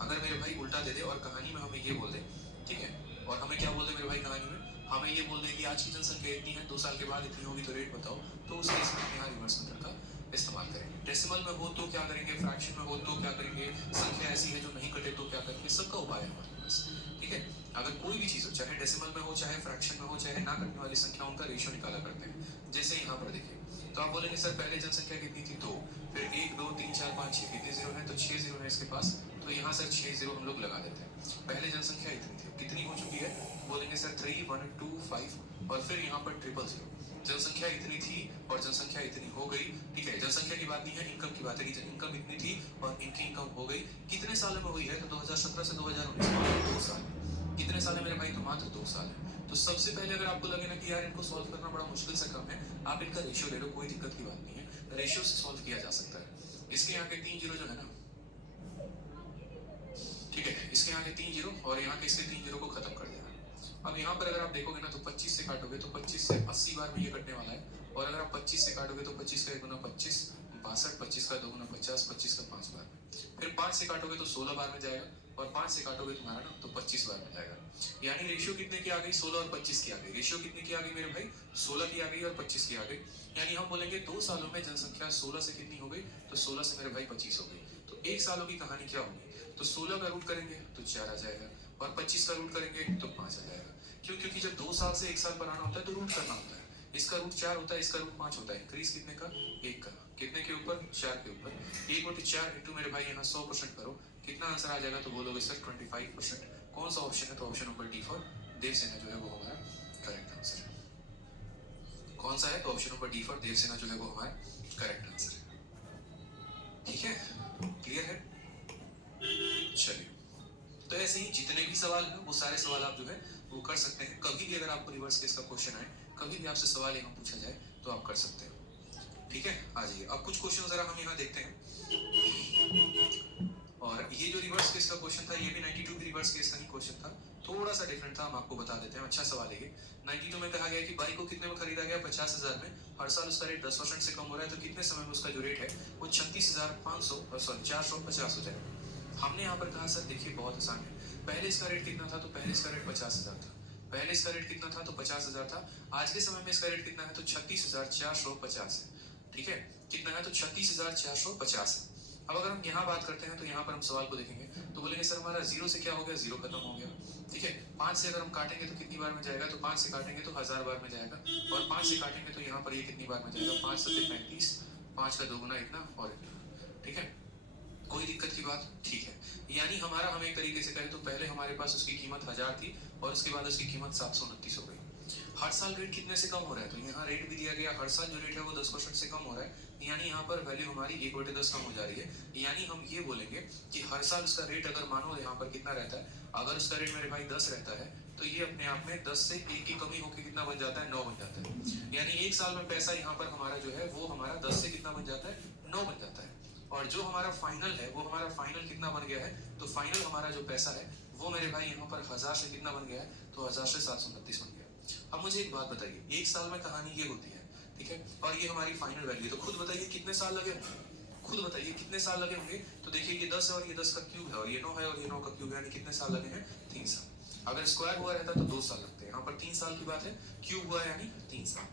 अगर मेरे भाई उल्टा दे दे और कहानी में हमें ये बोल दे, ठीक है, और हमें क्या बोल दे मेरे भाई कहानी में? हमें ये बोल दे कि आज की जनसंख्या इतनी है, 2 साल के बाद इतनी होगी, तो रेट बताओ, तो उस केस में हम यहाँ रिवर्स मेथड का इस्तेमाल करेंगे। डेसिमल में हो तो क्या करेंगे, फ्रैक्शन में हो तो क्या करेंगे, संख्या ऐसी है जो नहीं कटे तो क्या करेंगे, सबका उपाय है हमारे पास, ठीक है। अगर कोई भी चीज हो, चाहे डेसिमल में हो, चाहे फ्रैक्शन में हो, चाहे ना कटने वाली संख्या, उनका रेशियो निकाला करते हैं। जैसे यहाँ पर देखिए, तो आप बोलेंगे सर पहले जनसंख्या कितनी थी? 2, फिर 1 2 3 4 5 6 कितने जीरो है? तो 6 जीरो है इसके पास, तो यहाँ सर 6 जीरो हम लोग लगा देते हैं। पहले जनसंख्या इतनी थी, कितनी हो चुकी है? बोलेंगे सर 3 1 2 5 और फिर यहाँ पर 000। जनसंख्या इतनी थी और जनसंख्या इतनी हो गई, ठीक है, जनसंख्या की बात नहीं है, इनकम की बात है। इनकम इतनी थी और इनकी इनकम हो गई, कितने सालों में हुई है? तो 2017 से 2019, 2 साल। कितने साल है मेरे भाई? तो मात्र 2 साल है। तो सबसे पहले अगर आपको लगे ना कि यार इनको सॉल्व करना बड़ा मुश्किल सा काम है, आप इनका रेशियो ले लो, कोई दिक्कत की बात नहीं है, रेशियो से सॉल्व किया जा सकता है। इसके यहाँ के 3 जीरो जो है ना, ठीक है, इसके यहाँ के 3 जीरो और यहाँ के इसके 3 जीरो को खत्म कर देना। अब यहाँ पर अगर आप देखोगे ना तो 25 से काटोगे तो 25 से 80 बार में ये कटने वाला है, और अगर आप 25 से काटोगे तो 25 का 1 गुना 25 62, 25 का 2 गुना 50, 25 का 5 बार में, फिर 5 से काटोगे तो 16 बार में जाएगा, और 5 से काटोगे तुम्हारा ना तो 25 बार में जाएगा। यानी रेशियो कितने की आ गई? 16 और 25 की आ गई। रेशियो कितने की आ गई मेरे भाई? 16 की आ गई और 25 की आ गई। यानी हम बोलेंगे 2 सालों में जनसंख्या 16 से कितनी हो गई? तो 16 से मेरे भाई 25 हो गई। तो 1 सालों की कहानी क्या होगी? तो 16 का रूट करेंगे तो 4 आ जाएगा, और 25 का रूट करेंगे तो 5 आ जाएगा। क्यों? क्योंकि जब 2 साल से 1 साल बनाना होता है तो रूट करना होता है। इसका रूट 4 होता है, इसका रूट 5 होता है। इंक्रीज कितने का? 1 का। कितने के ऊपर? 4 के ऊपर। 1/4 इंटू मेरे भाई यहाँ 100% करो, कितना आंसर आ जाएगा? तो बोलोगे सर 25%। कौन सा ऑप्शन है? तो option number D for Devasena जो है वो हमारा करेक्ट आंसर है। कौन सा है? तो option number D for Devasena जो है वो हमारा करेक्ट आंसर है। ठीक है, क्लियर है? चलिए, तो ऐसे ही जितने भी सवाल हैं वो सारे सवाल आप जो है वो कर सकते हैं। कभी भी अगर आपको रिवर्स केस का क्वेश्चन आए, कभी भी आपसे सवाल यहाँ पूछा जाए तो आप कर सकते हैं। ठीक है, आ जाइए। अब कुछ क्वेश्चन जरा हम यहाँ देखते हैं और ये जो रिवर्स केस का क्वेश्चन था ये भी 92 की रिवर्स केस का ही क्वेश्चन था, थोड़ा सा डिफरेंट था, हम आपको बता देते हैं। अच्छा सवाल है ये। 92 में कहा गया कि बाइक को कितने में खरीदा गया, 50,000 में, हर साल उसका रेट 10% से कम हो रहा है, तो कितने समय में उसका जो रेट है वो 450 हो जाएगा। हमने यहाँ पर कहा सर देखिए बहुत आसान है, पहले इसका रेट कितना था, तो पहले इसका रेट 50,000 था, पहले इसका रेट कितना था, तो 50,000 था। आज के समय में इसका रेट कितना है, तो 36,450 है। ठीक है, कितना है, तो 36,450 है। अब अगर हम यहाँ बात करते हैं तो यहाँ पर हम सवाल को देखेंगे तो बोलेंगे सर हमारा जीरो से क्या हो गया, जीरो खत्म हो गया। ठीक है, 5 से अगर हम काटेंगे तो कितनी बार में जाएगा, तो 5 से काटेंगे तो 1000 बार में जाएगा, और 5 से काटेंगे तो यहाँ पर ये कितनी बार में जाएगा, 5 सत्ते 35, 5 का दोगुना इतना और इतना। ठीक है, कोई दिक्कत की बात, ठीक है। यानी हमारा, हम एक तरीके से कहें तो पहले हमारे पास उसकी कीमत 1000 थी और उसके बाद उसकी कीमत 729 हो गई। हर साल रेट कितने से कम हो रहा है, तो यहाँ रेट भी दिया गया, हर साल जो रेट है वो 10% से कम हो रहा है, यानी यहाँ पर वैल्यू हमारी 1/10 कम हो जा रही है। यानी हम ये बोलेंगे कि हर साल उसका रेट अगर मानो यहाँ पर कितना रहता है, अगर उसका रेट मेरे भाई 10 रहता है तो ये अपने आप में 10 से 1 की कमी होकर कितना बन जाता है, 9 बन जाता है। यानी एक साल में पैसा यहाँ पर हमारा जो है वो हमारा 10 से कितना बन जाता है, 9 बन जाता है। और जो हमारा फाइनल है वो हमारा फाइनल कितना बन गया है, तो फाइनल हमारा जो पैसा है वो मेरे भाई यहाँ पर 1000 से कितना बन गया है, तो 1000 से 729 बन गया। अब मुझे एक बात बताइए, एक साल में कहानी ये होती है, ठीक है, और ये हमारी फाइनल वैल्यू, तो खुद बताइए कितने साल लगे होंगे, खुद बताइए कितने साल लगे होंगे। तो देखिए ये 10 है और ये 10 का क्यूब है, और ये 9 है और ये 9 का क्यूब है, यानी कितने साल लगे हैं, 3 साल। अगर स्क्वायर हुआ रहता तो 2 साल लगते हैं, यहाँ पर 3 साल की बात है, क्यूब हुआ यानी 3 साल।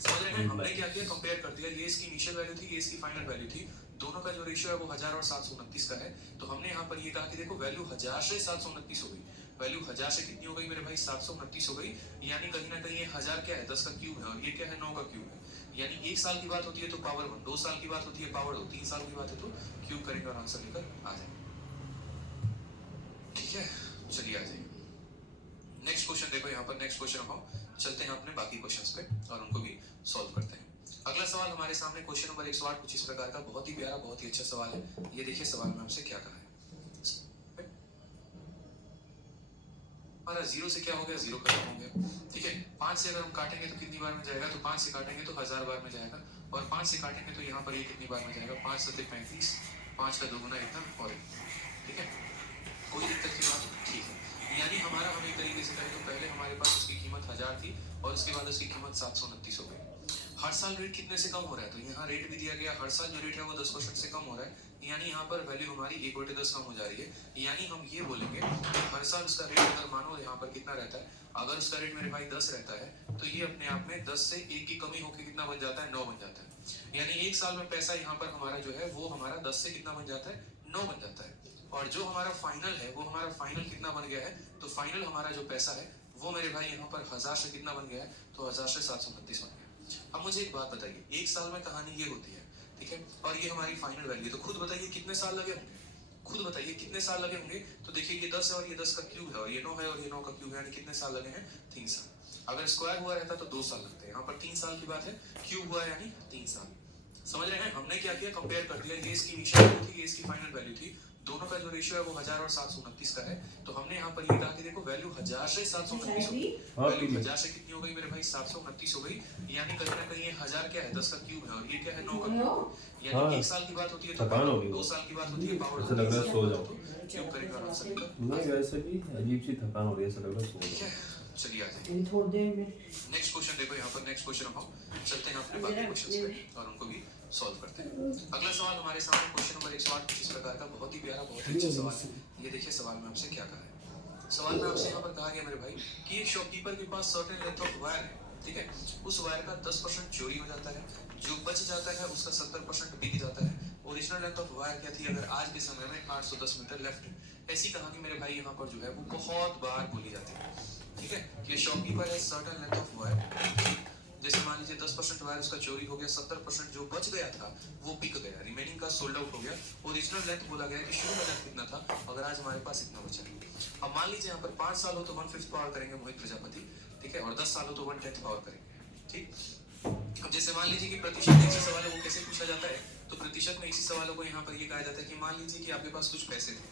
समझ रहे हैं, हमने क्या किया, कंपेयर कर दिया, ये इसकी इनिशियल वैल्यू थी, ये इसकी फाइनल वैल्यू थी, दोनों का जो रेशियो है वो 1000 और 729 का है। तो हमने यहाँ पर ये कहा कि देखो वैल्यू 1000 से 729 हो गई, वैल्यू 1000 से कितनी हो गई मेरे भाई, 729 हो गई। यानी कहीं ना कहीं ये 1000 क्या है, 10 का क्यूब है, और ये क्या है, 9 का क्यूब है। यानी एक साल की बात होती है तो पावर 1, 2 साल की बात होती है पावर 2, 3 साल की बात है तो क्यूब करेंगे और आंसर लेकर आ जाएंगे। ठीक है, चलिए आ जाइए। नेक्स्ट क्वेश्चन देखो यहाँ पर, नेक्स्ट क्वेश्चन हम चलते हैं अपने बाकी क्वेश्चंस पे और उनको भी सॉल्व करते हैं। अगला सवाल हमारे सामने क्वेश्चन नंबर 108 कुछ इस प्रकार का, बहुत ही प्यारा, बहुत ही अच्छा सवाल है। ये देखिए सवाल में हमसे क्या कहा है, हमारा जीरो से क्या हो गया, जीरो खत्म हो गया। ठीक है, 5 से अगर हम काटेंगे तो कितनी बार में जाएगा, तो 5 से काटेंगे तो 1000 बार में जाएगा, और 5 से काटेंगे तो यहाँ पर ये कितनी बार में जाएगा, 5 सत्ते 35, 5 का दोगुना इतना और इतना। ठीक है, कोई दिक्कत की बात, ठीक है। यानी हमारा, हम एक तरीके से कहें तो पहले हमारे पास उसकी कीमत 1000 थी और उसके बाद उसकी कीमत 729 हो गई। हर साल रेट कितने से कम हो रहा है, तो यहाँ रेट भी दिया गया, हर साल जो रेट है वो 10% से कम हो रहा है, यानी यहाँ पर वैल्यू हमारी 1/10 कम हो जा रही है। यानी हम ये बोलेंगे कि हर साल उसका रेट अगर मानो यहाँ पर कितना रहता है, अगर उसका रेट मेरे भाई 10 रहता है तो ये अपने आप में 10 से 1 की कमी होकर कितना बन जाता है, 9 बन जाता है। यानी एक साल में पैसा यहाँ पर हमारा जो है वो हमारा 10 से कितना बन जाता है, 9 बन जाता है। और जो हमारा फाइनल है वो हमारा फाइनल कितना बन गया है, तो फाइनल हमारा जो पैसा है वो मेरे भाई यहाँ पर 1000 से कितना बन गया है, तो 1000 से 729 बन गया। अब मुझे एक बात बताइए, एक साल में कहानी ये होती है, ठीक है, और ये हमारी फाइनल वैल्यू, तो खुद बताइए कितने साल लगे होंगे, खुद बताइए कितने साल लगे होंगे। तो देखिए ये 10 है और ये 10 का क्यूब है, और ये 9 है और ये 9 का क्यूब है, यानी कितने साल लगे हैं, 3 साल। अगर स्क्वायर हुआ रहता तो 2 साल लगते हैं, यहाँ पर 3 साल की बात है, क्यूब हुआ यानी 3 साल। समझ रहे हैं, हमने क्या किया, कंपेयर कर दिया, ये इसकी इनिशियल वैल्यू थी, ये इसकी फाइनल वैल्यू थी, दोनों का जो रेशियो है वो 1000 और 729 का है। तो हमने यहाँ पर ये कहा कि देखो वैल्यू 1000 से 729 हो गई, वैल्यू 1000 से कितनी हो गई मेरे भाई, 729 हो गई। यानी कहीं ना कहीं ये 1000 क्या है, 10 का क्यूब है, और ये क्या है, 9 का क्यूब। यानी एक साल की बात होती है तो थकान हो गई, 2 साल की बात होती है पावर, ऐसा लग रहा है सो जाओ, क्यूब करेंगे और आंसर लेकर। नहीं वैसे भी अजीब सी थकान हो रही है, ऐसा लग रहा है सो ठीक जाओ। है, चलिए आ जाइए थोड़ी देर में। नेक्स्ट क्वेश्चन देखो यहाँ पर, नेक्स्ट क्वेश्चन हम चलते हैं अपने बाकी क्वेश्चंस पे और उनको भी सॉल्व करते हैं। अगला सवाल हमारे सामने क्वेश्चन नंबर 108 इस प्रकार का, बहुत ही प्यारा, बहुत ही अच्छा सवाल है। ये देखिए सवाल में हमसे क्या कहा है, सवाल में आपसे यहाँ पर कहा गया मेरे भाई कि एक शॉपकीपर के पास सर्टेन लेंथ ऑफ वायर है, ठीक है, उस वायर का 10% चोरी हो जाता है, जो बच जाता है उसका 70% बिक जाता है। ओरिजिनल लेंथ ऑफ वायर क्या थी, अगर आज के समय में 810 मीटर लेफ्ट। ऐसी कहानी मेरे भाई यहाँ पर जो है वो बहुत बार बोली जाती है। ठीक है, ये शॉपकीपर है सर्टेन लेंथ ऑफ वायर, जैसे मान लीजिए 10% वायर उसका चोरी हो गया, 70% जो बच गया था वो बिक गया, रिमेनिंग का सोल्ड आउट हो गया। ओरिजिनल लेंथ बोला गया कि शुरू में लेंथ कितना था, अगर आज हमारे पास इतना बचा। अब मान लीजिए यहाँ पर 5 साल हो तो 1/5 पावर करेंगे मोहित प्रजापति, ठीक है, और 10 साल हो तो 1/10 पावर करेंगे। ठीक, अब जैसे मान लीजिए कि प्रतिशत में ऐसे सवाल है वो कैसे पूछा जाता है, तो प्रतिशत में इसी सवालों को यहाँ पर ये कहा जाता है कि मान लीजिए कि आपके पास कुछ पैसे थे,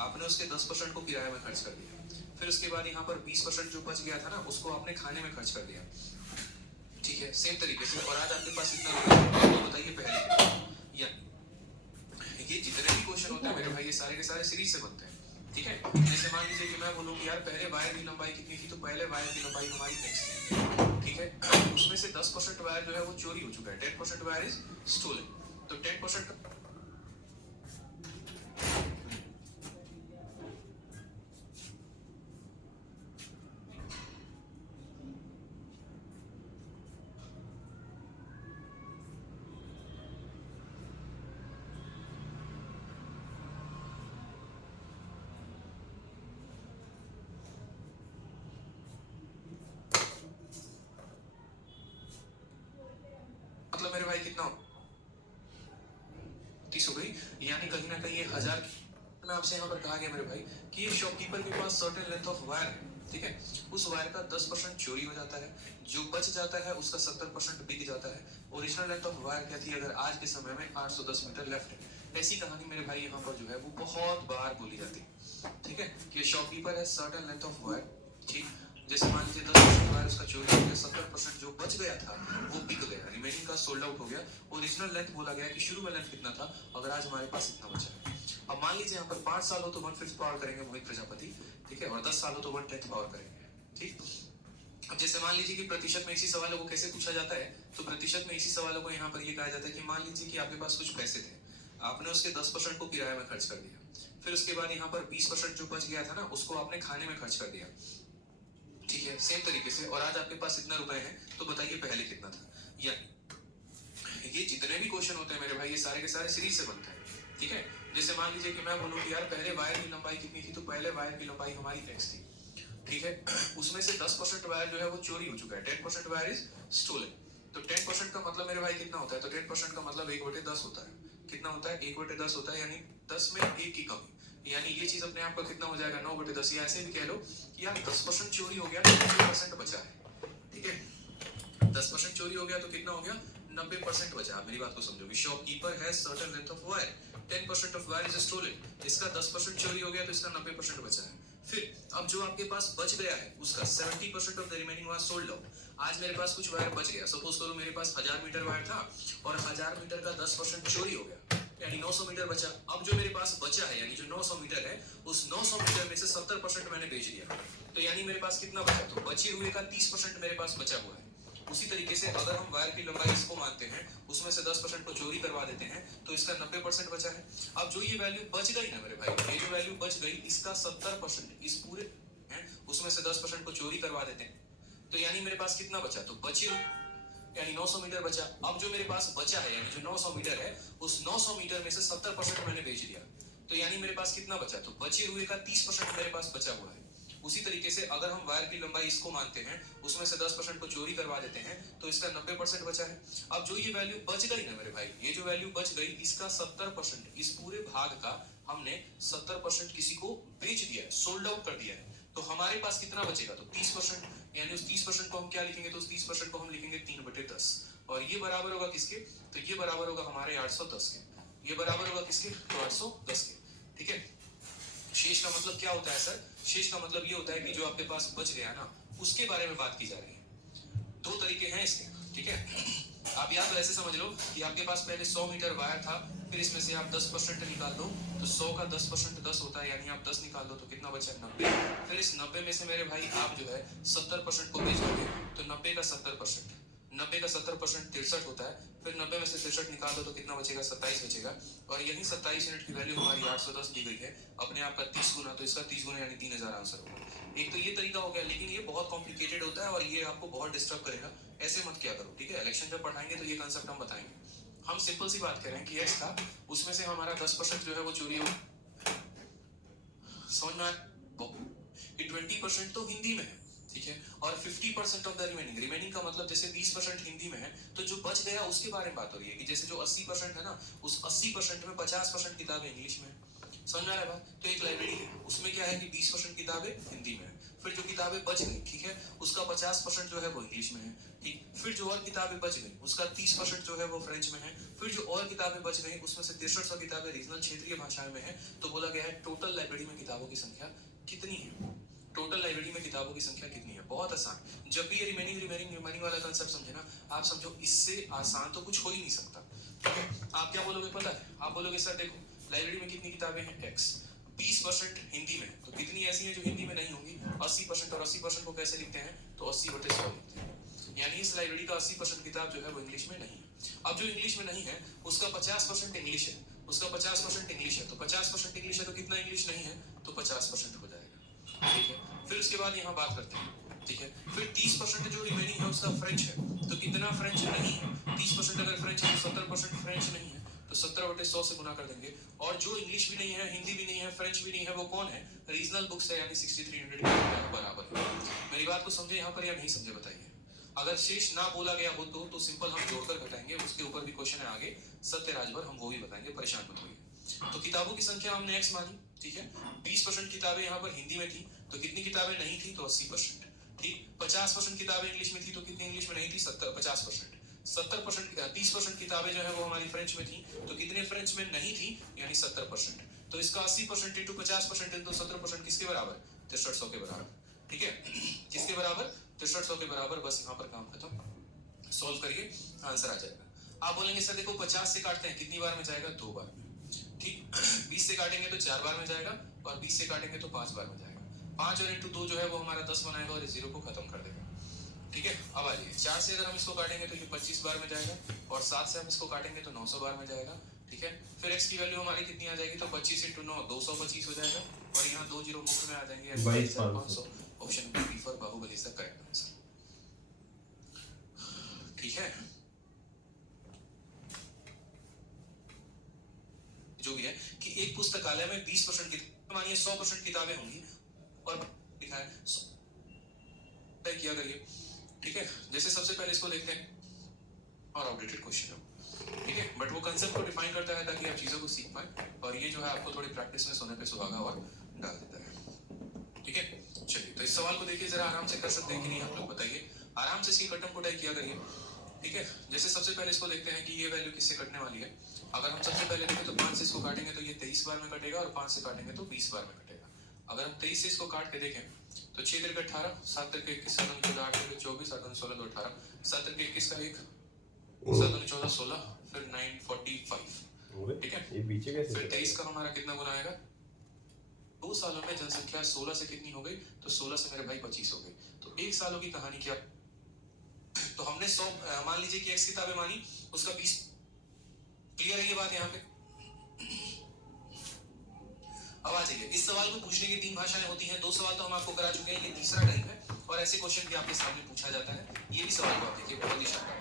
आपने उसके 10% को किराए में खर्च कर दिया, फिर उसके बाद यहाँ पर 20% जो बच गया था ना उसको आपने खाने में खर्च कर दिया। ठीक है, सेम तरीके से, और आज आपके पास इतना रुपया है, तो बताइए पहले या ये जितने भी क्वेश्चन होते हैं मेरे भाई ये सारे के सारे सीरीज से बनते हैं, ठीक है। जैसे मान लीजिए कि मैं बोलूँ कि यार पहले वायर की लंबाई कितनी थी, तो पहले वायर की लंबाई हमारी x थी, ठीक है। उसमें से 10% वायर जो है वो चोरी हो चुका है, 10% वायर इज स्टोलन। तो 10% मतलब मेरे भाई कितना 30 हो गई, यानी कहीं ना कहीं 1000 में आपसे यहाँ पर कहा गया मेरे भाई कि शॉपकीपर के पास सर्टेन लेंथ ऑफ वायर है, ठीक है। उस वायर का 10% चोरी हो जाता है, जो बच जाता है उसका 70% बिक जाता है। ओरिजिनल लेंथ ऑफ वायर क्या थी अगर आज के समय में 810 मीटर लेफ्ट है। ऐसी कहानी मेरे भाई यहाँ पर जो है वो बहुत बार बोली जाती है, ठीक है। कि शॉपकीपर है सर्टेन लेंथ ऑफ वायर, ठीक। जैसे मान लीजिए 10% वायर उसका चोरी हो गया, 70% जो बच गया था वो बिक गया, रिमेनिंग का सोल्ड आउट हो गया। ओरिजिनल लेंथ बोला गया कि शुरू में लेंथ कितना था, अगर आज हमारे पास इतना बचा है। अब मान लीजिए यहाँ पर 5 साल हो तो 1/5 पावर करेंगे मोहित प्रजापति, ठीक है, और 10 साल हो तो 1/10 पावर करेंगे, ठीक। अब जैसे मान लीजिए कि प्रतिशत में इसी सवालों को कैसे पूछा जाता है, तो प्रतिशत में इसी सवालों को यहाँ पर ये कहा जाता है कि मान लीजिए कि आपके पास कुछ पैसे थे, आपने उसके 10% को किराए में खर्च कर दिया, फिर उसके बाद यहाँ पर 20% जो बच गया था ना उसको आपने खाने में खर्च कर दिया, ठीक है। सेम तरीके से और आज आपके पास इतना रुपए हैं, तो बताइए पहले कितना था। या ये जितने भी क्वेश्चन होते हैं मेरे भाई ये सारे के सारे सीरीज से बनते हैं, ठीक है। जैसे मान लीजिए कि मैं बोलूँ कि यार पहले वायर की लंबाई कितनी थी, तो पहले वायर की लंबाई हमारी x थी, ठीक है। उसमें से 10% वायर जो है वो चोरी हो चुका है, 10% वायर इज स्टोलन। तो 10% का मतलब मेरे भाई कितना होता है, तो 10% का मतलब 1/10 होता है। कितना होता है, 1/10 होता है, यानी 10 में 1 की कमी, यानी ये चीज अपने आप का कितना हो जाएगा 9/10। या ऐसे भी कह लो कि यार 10% चोरी हो गया तो 90% बचा है, ठीक है। 10% चोरी हो गया तो कितना हो गया 90% बचा। आप मेरी बात को समझो, shopkeeper has certain length of wire, 10% of wire is stolen, इसका 10% चोरी हो गया तो इसका 90% बचा है। फिर अब जो आपके पास बच गया है उसका 70% of the remaining was sold out. आज मेरे पास कुछ वायर बच गया, सपोज करो मेरे पास 1000 मीटर वायर था और 1000 मीटर का 10% चोरी हो गया, यानी 900 मीटर बचा। अब जो मेरे पास बचा है यानी जो 900 मीटर है, उस 900 मीटर में से 70% मैंने बेच दिया, तो यानी मेरे पास कितना बचा, तो बचे हुए का 30% मेरे पास बचा हुआ है। उसी तरीके से अगर हम वायर की लंबाई इसको मानते हैं, उसमें से 10% को चोरी करवा देते हैं, तो इसका 90% बचा है। अब जो ये वैल्यू बच गई ना मेरे भाई, ये जो वैल्यू बच गई इसका 70% इस पूरे है, उसमें से 10% को चोरी करवा देते हैं, तो यानी मेरे पास कितना बचा, तो बचे यानी 900 मीटर बचा। अब जो मेरे पास बचा है यानी जो 900 मीटर है, उस 900 मीटर में से 70% मैंने बेच दिया, तो यानी मेरे पास कितना बचा, तो बचे हुए का 30% मेरे पास बचा हुआ है। उसी तरीके से अगर हम वायर की लंबाई इसको मानते हैं, उसमें से 10% को चोरी करवा देते हैं, तो इसका 90% बचा है। अब जो ये वैल्यू बच गई ना मेरे भाई, ये जो वैल्यू बच गई इसका 70%, इस पूरे भाग का हमने 70% किसी को बेच दिया है, सोल्ड आउट कर दिया है, तो हमारे पास कितना बचेगा, तो 30%, यानी उस 30% को हम क्या लिखेंगे, तो उस 30% को हम लिखेंगे 3/10, और ये बराबर होगा किसके, तो ये बराबर होगा हमारे 810 के। ये बराबर होगा किसके, तो 810 के, ठीक है। शेष का मतलब क्या होता है सर, शेष का मतलब ये होता है कि जो आपके पास बच गया ना उसके बारे में बात की जा रही है। दो तरीके हैं इसके, ठीक है। आप या तो ऐसे समझ लो कि आपके पास पहले 100 मीटर वायर था, फिर इसमें से आप 10% निकाल दो, तो 100 का 10% 10 होता है, यानी आप 10 निकाल दो तो कितना बचा, 90। फिर इस 90 में से मेरे भाई आप जो है 70% को बेच दोगे, तो 90 का 70%, 90 का 70% 63 होता है, फिर 90 में से 63 निकाल दो तो कितना बचेगा, 27 बचेगा। और यही 27 यूनिट की वैल्यू हमारी 810 दी गई है, अपने आप का 30 गुना, तो इसका 30 गुना यानी 3000 आंसर होगा। एक तो ये तरीका हो गया, लेकिन ये बहुत कॉम्प्लिकेटेड होता है और ये आपको बहुत डिस्टर्ब करेगा, ऐसे मत क्या करो, ठीक है। इलेक्शन जब पढ़ाएंगे तो ये कंसेप्ट हम बताएंगे। हम सिंपल सी बात कर रहे हैं कि x था, उसमें से हमारा 10% जो है वो चोरी हो, समझ में आया। 20% तो हिंदी में है, ठीक है, और 50% ऑफ द रिमेनिंग का मतलब जैसे 20% हिंदी में है, तो जो बच गया उसके बारे में बात हो रही है कि जैसे जो 80% है ना, उस 80% में 50% किताबें इंग्लिश में है, समझ में आ रहा है बात। तो एक लाइब्रेरी है, उसमें क्या है कि 20% किताबें हिंदी में है, फिर जो किताबें बच गई, ठीक है, उसका 50% जो है वो इंग्लिश में है, ठीक। फिर जो और किताबें बच गई उसका 30% जो है वो फ्रेंच में है, फिर जो और किताबें बच गई उसमें से 6300 किताबें रीजनल क्षेत्रीय भाषाएं में है। तो बोला गया है टोटल लाइब्रेरी में किताबों की संख्या कितनी है, टोटल लाइब्रेरी में किताबों की संख्या कितनी है। बहुत आसान, जब भी ये रिमेनिंग वाला कंसेप्ट समझे ना, आप समझो इससे आसान तो कुछ हो ही नहीं सकता, ठीक है। आप क्या बोलोगे पता है, आप बोलोगे सर देखो लाइब्रेरी में कितनी किताबें हैं x, 20% हिंदी में, तो कितनी ऐसी हैं जो हिंदी में नहीं होंगी, 80%, और 80% को कैसे लिखते हैं, तो 80/100 लिखते हैं, यानी इस लाइब्रेरी का 80% किताब जो है वो इंग्लिश में नहीं है। अब जो इंग्लिश में नहीं है उसका 50% इंग्लिश है, उसका 50% इंग्लिश है, तो 50% इंग्लिश है तो कितना इंग्लिश नहीं है, तो 50% हो जाएगा, ठीक है। फिर उसके बाद यहाँ बात करते हैं, ठीक है। फिर 30% जो रिमेनिंग है उसका फ्रेंच है, तो कितना फ्रेंच नहीं है, 30% अगर फ्रेंच है तो 70% फ्रेंच नहीं है, तो 70/100 से गुना कर देंगे। और जो इंग्लिश भी नहीं है, हिंदी भी नहीं है, फ्रेंच भी नहीं है, वो कौन है, रीजनल बुक्स है, यानी 6300 के बराबर है। मेरी बात को समझे यहाँ पर या नहीं समझे बताइए। अगर शेष ना बोला गया हो तो सिंपल हम जोड़कर घटाएंगे, उसके ऊपर भी क्वेश्चन है आगे सत्य राजभर, हम वो भी बताएंगे, परेशान मत होइए। तो किताबों की संख्या हमने x मानी, ठीक है। 20% किताबें यहाँ पर हिंदी में थी, तो कितनी किताबें नहीं थी, तो 80%, ठीक। 50% किताबें इंग्लिश में थी, तो कितनी इंग्लिश में नहीं थी, 50%। 70% 30% किताबें जो है वो हमारी फ्रेंच में थी, तो कितने फ्रेंच में नहीं थी, यानी 70%। तो इसका 80% इंटू 50% इंटू 70% किसके बराबर, 6300 के बराबर, ठीक है। किसके बराबर, 6300 के बराबर। बस यहाँ पर काम खत्म, सॉल्व करिए, आंसर आ जाएगा। आप बोलेंगे सर देखो 50 से काटते हैं, कितनी बार में जाएगा, 2 बार, ठीक। 20 से काटेंगे तो 4 बार में जाएगा, और 20 से काटेंगे तो 5 बार में जाएगा। 5 और इंटू 2 जो है वो हमारा 10 बनाएगा और 0 को खत्म कर देगा, ठीक है। अब आ जाइए, 4 से अगर हम इसको काटेंगे तो ये 25 बार में जाएगा, और 7 से हम इसको काटेंगे तो 900 बार में जाएगा, ठीक है। फिर x की वैल्यू हमारी कितनी आ जाएगी, तो 25 इंटू 9 225 हो जाएगा, और यहाँ 2 जीरो मुफ्त में आ जाएंगे, 22,500। Option B for Baahubali is the correct answer, ठीक है। जो भी है कि एक पुस्तकालय में 20% मानिए 100% किताबें होंगी, और लिखा है तय किया करिए, ठीक है। जैसे सबसे पहले इसको देखते हैं, और आउटडेटेड क्वेश्चन है, ठीक है, बट वो कंसेप्ट को डिफाइन करता है ताकि आप चीजों को सीख पाए, और ये जो है आपको थोड़ी प्रैक्टिस में सोने पे सुहागा और डाल देता है, ठीक है। चलिए, तो इस सवाल को देखिए जरा, आराम से कर सकते हैं कि नहीं आप लोग बताइए, आराम से इसकी कटम कुटाई किया करिए, ठीक है। जैसे सबसे पहले इसको देखते हैं कि ये वैल्यू किससे कटने वाली है। अगर हम सबसे पहले देखें तो 5 से इसको काटेंगे तो ये 23 बार में कटेगा, और 5 से काटेंगे तो 20 बार में कटेगा। अगर हम 23 से इसको काट के देखें तो 6 3 18, 7 3 21, 7 9 14, 8 3 24, 8 9 16 2 18, 7 3 21 का 1, 7 9 14 16, फिर 9 45, ठीक है। ये पीछे कैसे, फिर 23 का हमारा कितना गुना आएगा, 2 सालों में जनसंख्या 16 से कितनी हो गई, तो 16 से मेरे भाई 25 हो गई। तो 1 सालों की कहानी क्या, तो हमने 100 मान लीजिए कि x किताबें मानी, उसका 20, क्लियर है ये बात यहाँ पे। अब आ जाइए, इस सवाल को पूछने की 3 भाषाएं होती हैं, 2 सवाल तो हम आपको करा चुके हैं, ये तीसरा टाइप है, और ऐसे क्वेश्चन भी आपके सामने पूछा जाता है। ये भी सवाल को आप देखिए, बहुत ही शानदार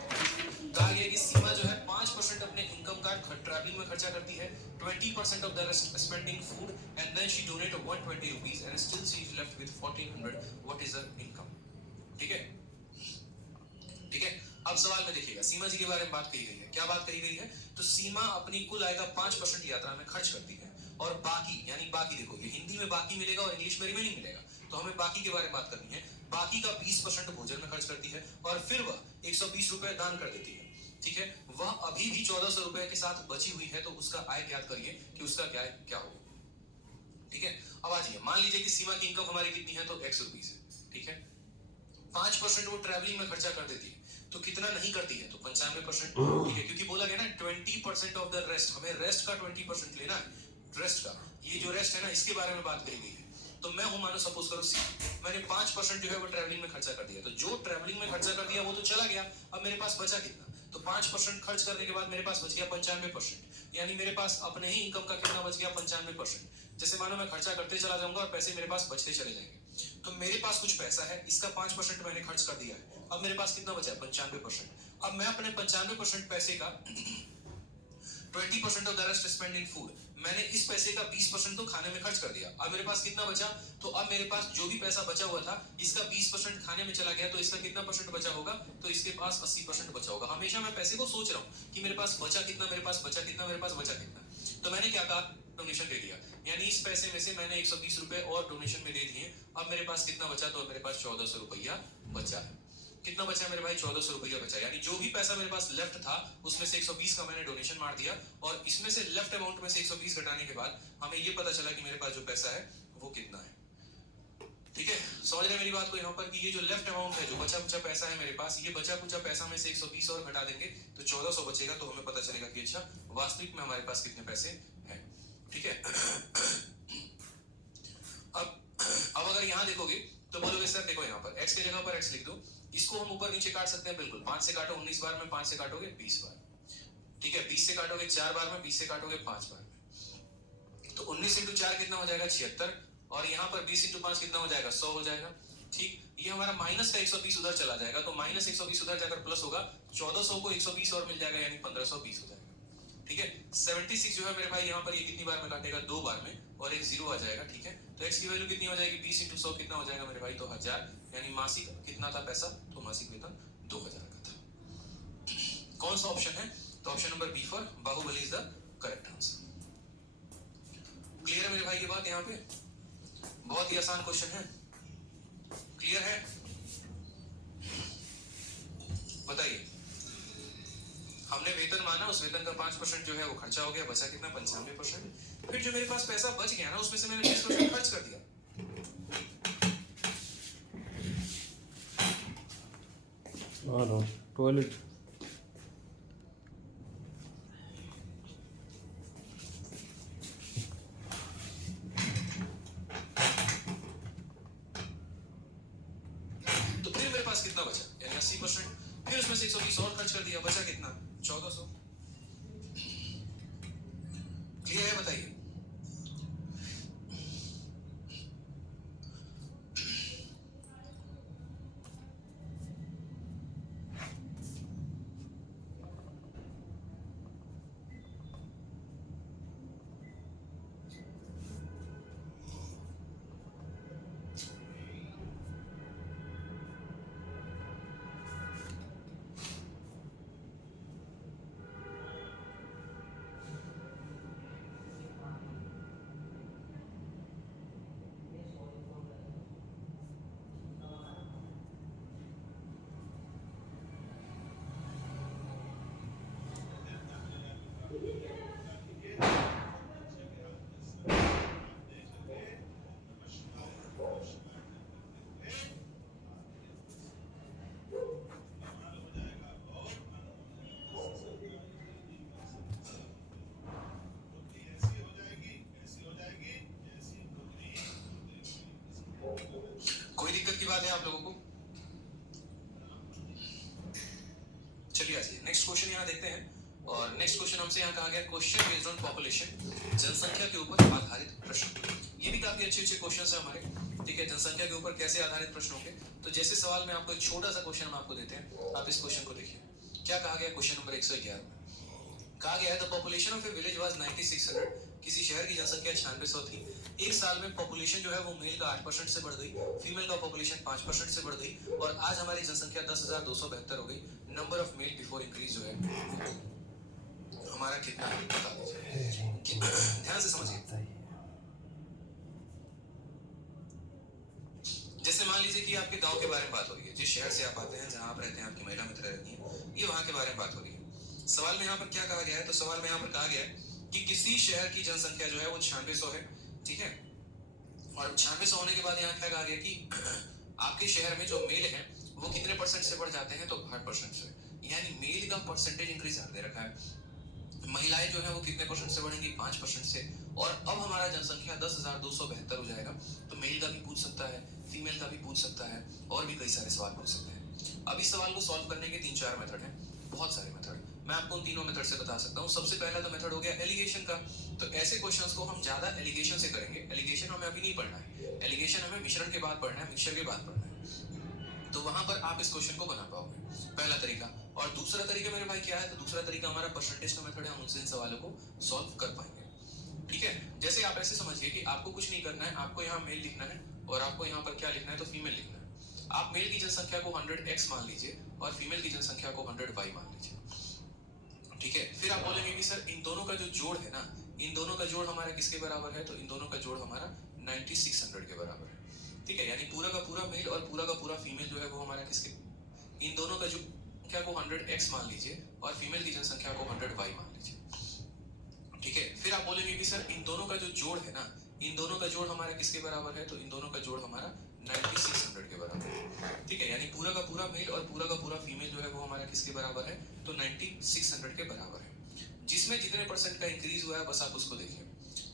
कहा गया कि सीमा जो है 5% अपने इनकम का ट्रैवलिंग में खर्चा करती है, 20% of the rest spending food, and then she donate 120 rupees and still she is left with 1400, what is her income, ठीक है, ठीक है। अब सवाल में देखिएगा, सीमा जी के बारे में बात कही गई है, क्या बात कही गई है, तो सीमा अपनी कुल आय का 5% यात्रा में खर्च करती है, और बाकी, यानी बाकी देखो, ये हिंदी में बाकी मिलेगा और इंग्लिश में रिमेनिंग मिलेगा, तो हमें बाकी के बारे में बात करनी है। बाकी का 20% भोजन में खर्च करती है, और फिर वह 120 रुपए दान कर देती है, ठीक है। वह अभी भी 1400 रुपए के साथ बची हुई है, तो उसका आय ज्ञात करिए कि उसका क्या होगा, ठीक है। अब आ जाइए, मान लीजिए कि सीमा की इनकम हमारी कितनी है, तो x रुपीस है, ठीक है। 5% वो ट्रैवलिंग में खर्चा कर देती है, तो कितना नहीं करती है, तो 95%, ठीक है, क्योंकि बोला गया ना 20% ऑफ द रेस्ट, हमें रेस्ट का 20% लेना है, रेस्ट का, ये जो रेस्ट है ना, इसके बारे में बात कही गई है। तो मैं हूं, मानो सपोज करो सी, मैंने 5% जो है वो ट्रैवलिंग में खर्चा कर दिया, तो जो ट्रैवलिंग में खर्चा कर दिया वो तो चला गया, अब मेरे पास बचा कितना, तो 5% खर्च करने के बाद मेरे पास बच गया 95%, यानी मेरे पास अपने ही इनकम का कितना बच गया, 95%। जैसे मानो मैं खर्चा करते चला जाऊंगा और पैसे मेरे पास बचते चले जाएंगे, तो मेरे पास कुछ पैसा है, इसका 5% मैंने खर्च कर दिया है, अब मेरे पास कितना बचा है, 95%। अब मैं अपने 95% पैसे का 20% of the rest spend in food, मैंने इस पैसे का 20% तो खाने में खर्च कर दिया, अब मेरे पास कितना बचा, तो अब मेरे पास जो भी पैसा बचा हुआ था, इसका 20% खाने में चला गया, तो इसका कितना परसेंट बचा होगा, तो इसके पास 80% बचा होगा। हमेशा मैं पैसे को सोच रहा हूँ कि मेरे पास बचा कितना, मेरे पास बचा कितना, मेरे पास बचा कितना, तो मैंने क्या कहा, डोनेशन दे दिया, यानी इस पैसे में से मैंने 120 रुपए और डोनेशन में दे दिए, अब मेरे पास कितना बचा, तो अब मेरे पास 1400 रुपया बचा है। कितना बचा मेरे भाई, 1400 रुपया बचा, यानी जो भी पैसा मेरे पास लेफ्ट था उसमें से 120 का मैंने डोनेशन मार दिया, और इसमें से लेफ्ट अमाउंट में से 120 घटाने के बाद हमें ये पता चला कि मेरे पास जो पैसा है वो कितना है, ठीक है। समझ रहे मेरी बात को यहाँ पर, कि ये जो लेफ्ट अमाउंट है, जो बचा कुचा पैसा है मेरे पास, ये बचा कुचा पैसा में से 120 और घटा देंगे तो 1400 बचेगा, तो हमें पता चलेगा कि अच्छा वास्तविक में हमारे पास कितने पैसे हैं। ठीक है। अब अगर यहाँ देखोगे तो बोलोगे सर देखो यहाँ पर x की जगह पर x लिख दो, इसको हम ऊपर नीचे काट सकते हैं बिल्कुल। 5 से काटो 19 बार में, 5 से काटोगे 20 बार, ठीक है। 20 से काटोगे 4 बार में, 20 से काटोगे 5 बार में, तो 19 इंटू 4 कितना हो जाएगा 76, और यहाँ पर 20 इंटू 5 कितना हो जाएगा 100 हो जाएगा, ठीक। ये हमारा माइनस का 120 उधर चला जाएगा, तो माइनस 120 उधर जाकर प्लस होगा, 1400 को 120 और मिल जाएगा, यानी 1520 हो जाएगा, ठीक है। 76 जो है मेरे भाई यहाँ पर ये कितनी बार में काटेगा 2 बार में, और एक जीरो आ जाएगा, ठीक है। तो x की वैल्यू कितनी हो जाएगी 20 इंटू 100 कितना हो जाएगा मेरे भाई, तो 1000, यानी मासिक कितना था पैसा, तो मासिक वेतन 2000 का था। कौन सा ऑप्शन है, तो option number B for Baahubali is the correct answer. Clear है मेरे भाई ये बात, यहाँ पे बहुत ही आसान क्वेश्चन है, क्लियर है, बताइए। हमने वेतन माना, उस वेतन का 5% जो है वो खर्चा हो गया, बचा कितना 95%। फिर जो मेरे पास पैसा बच गया ना, उसमें से मैंने 20% खर्च कर दिया। टॉयलेट। तो फिर मेरे पास कितना बचा, यानी 80%। फिर उसमें से 120 और खर्च कर दिया, बचा कितना 1400। क्लियर है, बताइए। कोई दिक्कत की बात है आप लोगों को? चलिए आइए नेक्स्ट क्वेश्चन यहाँ देखते हैं। और नेक्स्ट क्वेश्चन हमसे यहाँ कहा गया क्वेश्चन बेस्ड ऑन पॉपुलेशन, जनसंख्या के ऊपर आधारित प्रश्न। ये भी काफी अच्छे क्वेश्चन है हमारे, ठीक है। जनसंख्या के ऊपर कैसे आधारित प्रश्न होंगे, तो जैसे सवाल में आपको एक छोटा सा क्वेश्चन हम आपको देते हैं, आप इस क्वेश्चन को देखिए। क्या कहा गया क्वेश्चन नंबर 111 में, कहा गया है the population of A village was 9600। किसी शहर की जनसंख्या 9600 थी। एक साल में पॉपुलेशन जो है वो मेल का 8% से बढ़ गई, फीमेल का पॉपुलेशन 5% से बढ़ गई, और आज हमारी जनसंख्या 10,272 हो गई। Number of male before increase जो है हमारा कितना है बता दीजिए, ध्यान से समझिए। जैसे मान लीजिए कि आपके गांव के बारे में बात हो रही है, जिस शहर से आप आते हैं, जहां आप रहते हैं, आपकी महिला मित्र रहती हैं, ये वहां के बारे में बात हो रही है। सवाल में यहाँ पर क्या कहा गया है, तो सवाल में यहाँ पर कहा गया है कि किसी शहर की जनसंख्या जो है वो 9600 है, ठीक है। और 9600 होने के बाद यहाँ क्या कहा गया कि आपके शहर में जो मेल है वो कितने परसेंट से बढ़ जाते हैं, तो 8% से, यानी मेल का परसेंटेज इंक्रीज दे रखा है। महिलाएं जो है वो कितने परसेंट से बढ़ेंगी, 5% से। और अब हमारा जनसंख्या 10,272 हो जाएगा। तो मेल का भी पूछ सकता है, फीमेल का भी पूछ सकता है, और भी कई सारे सवाल पूछ सकते हैं। अब इस सवाल को सॉल्व करने के 3-4 मेथड हैं, बहुत सारे मेथड। मैं आपको उन तीनों मेथड से बता सकता हूँ। सबसे पहला तो मेथड हो गया एलिगेशन का। तो ऐसे क्वेश्चंस को हम ज्यादा एलिगेशन से करेंगे। एलिगेशन हमें अभी नहीं पढ़ना है, एलिगेशन हमें मिश्रण के बाद पढ़ना है, मिक्सचर के बाद पढ़ना है। तो वहां पर आप इस क्वेश्चन को बना पाओगे, पहला तरीका। और दूसरा तरीका मेरे भाई क्या है, तो दूसरा तरीका हमारा परसेंटेज का मेथड है, हम उनसे इन सवालों को सॉल्व कर पाएंगे, ठीक है। जैसे आप ऐसे समझिए कि आपको कुछ नहीं करना है, आपको यहाँ मेल लिखना है, और आपको यहाँ पर क्या लिखना है, तो फीमेल लिखना है। आप मेल की जनसंख्या को 100x मान लीजिए, और फीमेल की जनसंख्या को 100y मान लीजिए, ठीक है। फिर आप बोलेंगे कि सर इन दोनों का जो जोड़ है ना, इन दोनों का जोड़ हमारा किसके बराबर है, तो इन दोनों का जोड़ हमारा 9600 के बराबर है, ठीक है। यानी पूरा का पूरा मेल और पूरा का पूरा फीमेल जो है वो हमारा किसके, इन दोनों का जो संख्या को 100x मान लीजिए, और फीमेल की जनसंख्या को 100y मान लीजिए, ठीक है। फिर आप बोलेंगे कि सर इन दोनों का जो जोड़ है ना, इन दोनों का जोड़ हमारा किसके बराबर है, तो इन दोनों का जोड़ हमारा 9600 के बराबर है, ठीक है। यानी पूरा का पूरा मेल और पूरा का पूरा फीमेल जो है वो हमारा किसके बराबर है, तो 9600 के बराबर है। जिसमें जितने परसेंट का इंक्रीज हुआ है बस आप उसको देखिए।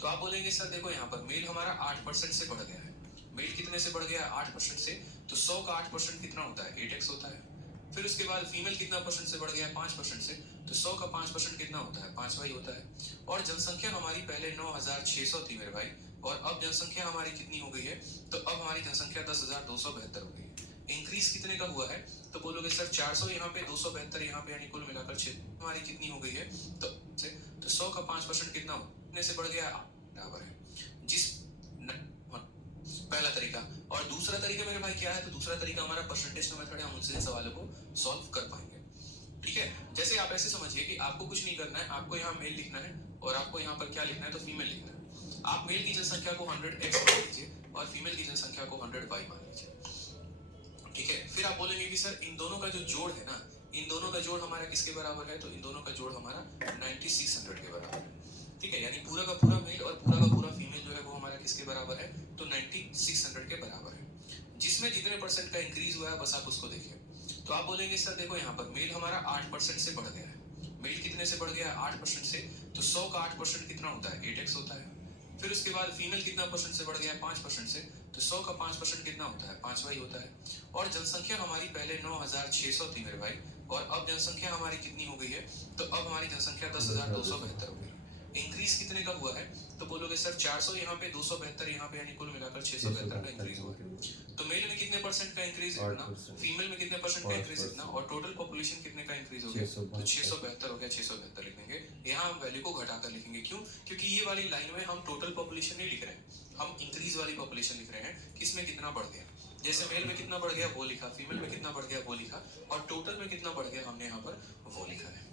तो आप बोलेंगे सर देखो यहाँ पर मेल हमारा 8% से बढ़ गया है। मेल कितने से बढ़ गया है? 8% से। तो 100 का 8% कितना होता है? 8x होता है। फिर उसके बाद फीमेल कितना परसेंट से बढ़ गया है? 5% से। तो 100 का 5% कितना होता है? 5y होता है। और जनसंख्या हमारी पहले 9600 थी मेरे भाई, और अब जनसंख्या हमारी कितनी हो गई है? तो अब हमारी जनसंख्या 10,272 हो गई है। इंक्रीज कितने का हुआ है? तो बोलोगे सर 400 यहाँ पे, 272 यहाँ पे, यानी कुल मिलाकर 6 हमारी कितनी हो गई है? तो 100 का 5% कितना हो? कितने से बढ़ गया? बराबर है। जिस पहला तरीका। और दूसरा तरीका मेरे भाई क्या है? तो दूसरा तरीका हमारा परसेंटेज का मेथड है, हम उनसे सवालों को सॉल्व कर पाएंगे। ठीक है, जैसे आप ऐसे समझिए कि आपको कुछ नहीं करना है, आपको यहाँ मेल लिखना है और आपको यहाँ पर क्या लिखना है? तो फीमेल लिखना है। आप मेल की जनसंख्या को 100x मान लीजिए और फीमेल की जनसंख्या को 100y मान लीजिए। ठीक है, फिर आप बोलेंगे कि सर इन दोनों का जो जोड़ है ना, इन दोनों का जोड़ हमारा किसके बराबर है? तो इन दोनों का जोड़ हमारा 9600 के बराबर है। ठीक है, यानी पूरा का पूरा मेल और पूरा का पूरा फीमेल जो है वो हमारा किसके बराबर है? तो 9600 के बराबर है। जिसमें जितने परसेंट का इंक्रीज हुआ है बस आप उसको देखिए। तो आप बोलेंगे सर देखो यहाँ पर मेल हमारा 8% से बढ़ गया है। मेल कितने से बढ़ गया है? 8% से। तो 100 का 8% कितना होता है? 8x होता है। फिर उसके बाद फीमेल कितना परसेंट से बढ़ गया है? 5% से। तो 100 का 5% कितना होता है? 5y होता है। और जनसंख्या हमारी पहले 9600 थी मेरे भाई, और अब जनसंख्या हमारी कितनी हो गई है? तो अब हमारी जनसंख्या 10,272 हो गई। इंक्रीज कितने का हुआ है? तो बोलोगे सर 400 यहाँ पे, 272 यहाँ पे, यानी कुल मिलाकर 672 का इंक्रीज हुआ है। तो मेल में कितने परसेंट का इंक्रीज इतना, फीमेल में कितने परसेंट का इंक्रीज इतना, और टोटल पॉपुलेशन कितने का इंक्रीज हो गया? तो 672 हो गया। 672 लिख देंगे। यहाँ हम वैल्यू को घटाकर लिखेंगे। क्यों? क्योंकि ये वाली लाइन में हम टोटल पॉपुलेशन नहीं लिख रहे हैं, हम इंक्रीज वाली पॉपुलेशन लिख रहे हैं, किसमें कितना बढ़ गया। जैसे मेल में कितना बढ़ गया वो लिखा, फीमेल में कितना बढ़ गया वो लिखा, और टोटल में कितना बढ़ गया हमने यहाँ पर वो लिखा है।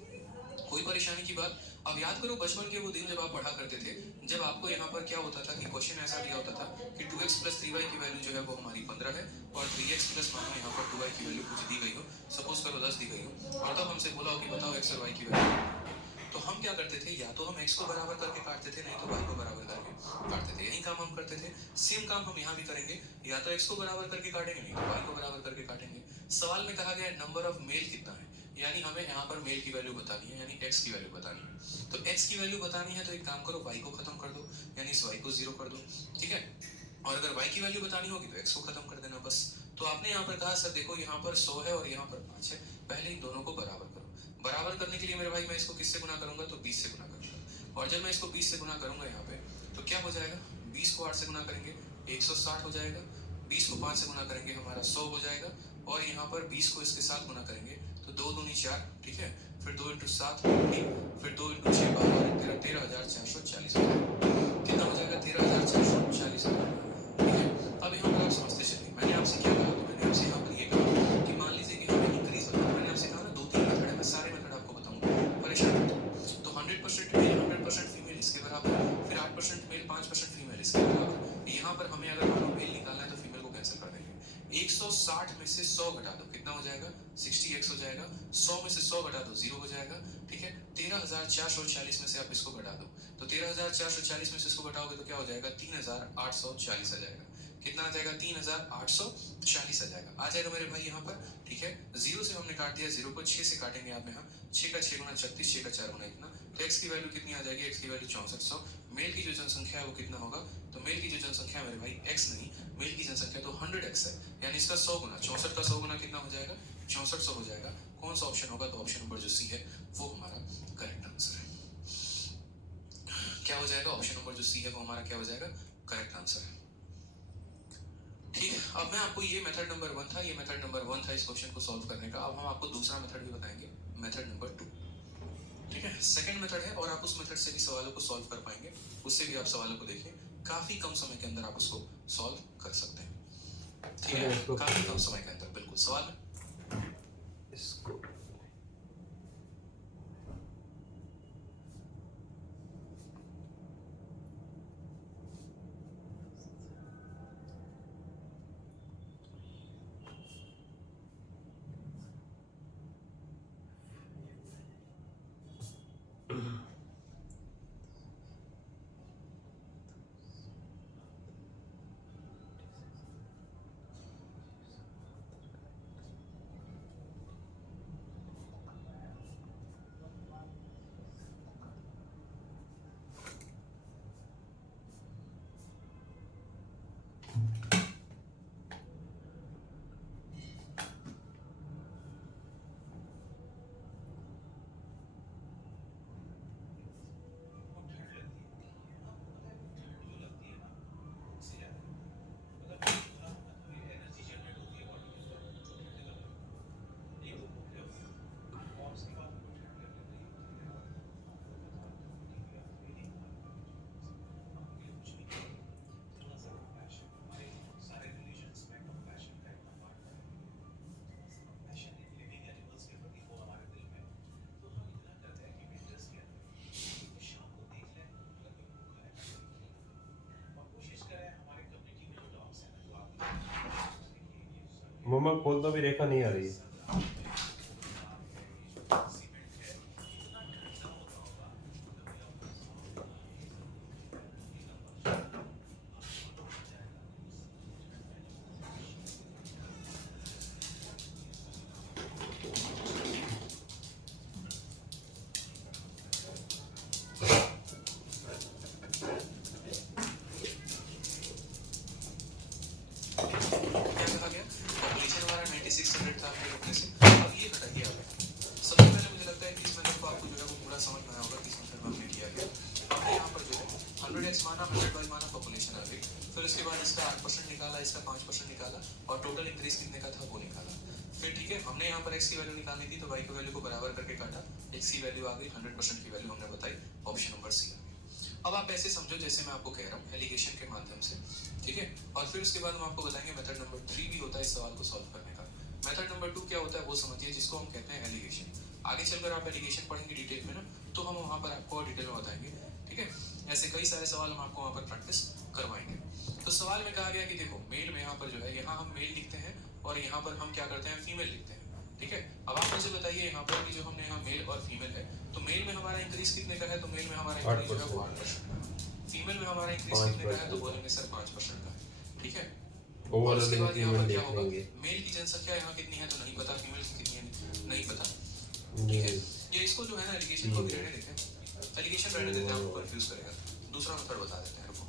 कोई परेशानी की बात? अब याद करो बचपन के वो दिन जब आप पढ़ा करते थे, जब आपको यहाँ पर क्या होता था कि क्वेश्चन ऐसा दिया होता था कि 2x प्लस 3y की वैल्यू जो है वो हमारी 15 है, और 3x प्लस मानो यहाँ पर 2y की वैल्यू कुछ दी गई हो, सपोज करो 10 दी गई हो, और तब हमसे बोला हो कि बताओ x और y की वैल्यू। तो हम क्या करते थे? या तो हम x को बराबर करके काटते थे, नहीं तो y को बराबर करके काटते थे। यही काम हम करते थे। सेम काम हम यहाँ भी करेंगे, या तो x को बराबर करके काटेंगे, नहीं तो y को बराबर करके काटेंगे। सवाल में कहा गया है नंबर ऑफ मेल कितना है, यानी हमें यहाँ पर मेल की वैल्यू बतानी है, यानी x की वैल्यू बतानी है। तो x की वैल्यू बतानी है तो एक काम करो, y को खत्म कर दो, यानी इस y को 0 कर दो। ठीक है, और अगर y की वैल्यू बतानी होगी तो x को खत्म कर देना बस। तो आपने यहाँ पर कहा सर देखो यहाँ पर 100 है और यहाँ पर 5 है, पहले इन दोनों को बराबर करो। बराबर करने के लिए मेरे भाई मैं इसको किससे गुना करूंगा? तो 20 से गुना करूंगा। और जब मैं इसको 20 से गुना करूंगा यहाँ पे, तो क्या हो जाएगा? 20 को 8 से गुना करेंगे 160 हो जाएगा, 20 को 5 से गुना करेंगे हमारा 100 हो जाएगा, और यहाँ पर 20 को इसके साथ गुना करेंगे तो 2 दूनी 4, ठीक है, फिर 2 इंटू 7 फिर 2 इंटू 6 12 13,440 हो जाएगा। कितना हो जाएगा? 13,440 हो जाएगा। ठीक है, अब यहाँ पर आप समझते चलिए, मैंने आपसे क्या कहा? तो मैंने आपसे यहाँ पर ये कहा कि मान लीजिए कि हमें इंक्रीज बताना, मैंने आपसे कहा ना 2-3 मेथड है, मैं सारे मेथड आपको बताऊंगा, परेशान मत हो। तो 100% मेल 100% फीमेल इसके बराबर, फिर 8% मेल 5% फीमेल इसके बराबर। यहाँ पर हमें अगर मान लो मेल निकालना है तो फीमेल को कैंसिल कर देंगे। 160 में से 100 घटा दो, कितना हो जाएगा? 60x हो जाएगा। 100 में से 100 घटा दो, 0 हो जाएगा। ठीक है, 13,440 में से आप इसको घटा दो, तो 13,440 में से इसको घटाओगे तो क्या हो जाएगा? 3,840 आ जाएगा। कितना आ जाएगा? 3,840 आ जाएगा। आ जाएगा मेरे भाई यहाँ पर। ठीक है, 0 से हमने काट दिया, 0 को 6 से काटेंगे आप यहाँ, 6 का 6 गुना 36, 6 का 4 गुना इतना, तो x की वैल्यू कितनी आ जाएगी? x की वैल्यू 6400। मेल की जो जनसंख्या है वो कितना होगा? तो मेल की जो जनसंख्या है मेरे भाई x नहीं, मेल की जनसंख्या तो 100x है, यानी इसका 100 गुना, 64 का 100 गुना कितना हो जाएगा? 6400 हो जाएगा। कौन सा ऑप्शन होगा? तो ऑप्शन नंबर जो सी है वो हमारा करेक्ट आंसर है। क्या हो जाएगा? ऑप्शन नंबर जो सी है वो हमारा क्या हो जाएगा? करेक्ट आंसर है। ठीक है, अब मैं आपको ये मेथड नंबर 1 था, ये मेथड नंबर 1 था इस क्वेश्चन को सॉल्व करने का। अब हम आपको दूसरा मेथड भी बताएंगे, मेथड नंबर 2। ठीक है, सेकंड मेथड है और आप उस मेथड से भी सवालों को सॉल्व कर पाएंगे, उससे भी आप सवालों को देखिए, काफी कम समय के अंदर आप उसको सॉल्व कर सकते हैं। ठीक है, काफी कम समय के अंदर। बिल्कुल, सवाल इसको मैं खोलता भी रेखा नहीं आ रही है। क्या कहा गया? पॉपुलेशन हमारा 9600 था आपके रुपये से। अब ये घटाइए आप। सबसे पहले मुझे लगता है कि इस मेथड को आपको जो है वो पूरा समझ में आया होगा किस मेथड में हमने किया है। हमने यहाँ पर जो है 100x माना, 100y माना, पॉपुलेशन आ गई। फिर उसके बाद इसका 8% निकाला, इसका 5% निकाला और टोटल इंक्रीज कितने का था वो निकाला। फिर ठीक है, हमने यहाँ पर x की वैल्यू निकालनी थी तो y की वैल्यू को बराबर करके काटा, x की वैल्यू आ गई, 100% की वैल्यू हमने बताई, ऑप्शन नंबर सी। अब आप ऐसे समझो जैसे मैं आपको कह रहा हूँ एलिगेशन के माध्यम से, ठीक है। और फिर उसके बाद हम आपको बताएंगे मेथड नंबर 3 भी होता है इस सवाल को सॉल्व करने का। मेथड नंबर 2 क्या होता है वो समझिए, जिसको हम कहते हैं एलिगेशन। आगे चलकर आप एलिगेशन पढ़ेंगे डिटेल में ना, तो हम वहाँ पर आपको और डिटेल में बताएंगे, ठीक है। ऐसे कई सारे सवाल हम आपको वहाँ पर प्रैक्टिस करवाएंगे। तो सवाल में कहा गया कि देखो मेल में यहाँ पर जो है, यहाँ हम मेल लिखते हैं और यहाँ पर हम क्या करते हैं, फीमेल लिखते हैं, ठीक है। अब आप मुझे बताइए यहाँ पर कि जो हमने यहाँ मेल और फीमेल है, तो मेल में हमारा इंक्रीज कितने का है, तो मेल में हमारा इंक्रीज जो है वो 8% का। फीमेल में हमारा इंक्रीज कितने का है, तो बोलेंगे सर 5% का, ठीक है। और उसके बाद यहाँ पर क्या होगा, मेल की जनसंख्या यहाँ कितनी है तो नहीं पता, फीमेल की कितनी है नहीं पता, ठीक है। ये इसको जो है ना एलिगेशन को भी रहने देते हैं, एलिगेशन रहने देते हैं, आपको कंफ्यूज करेगा। दूसरा मेथड बता देते हैं, रुको।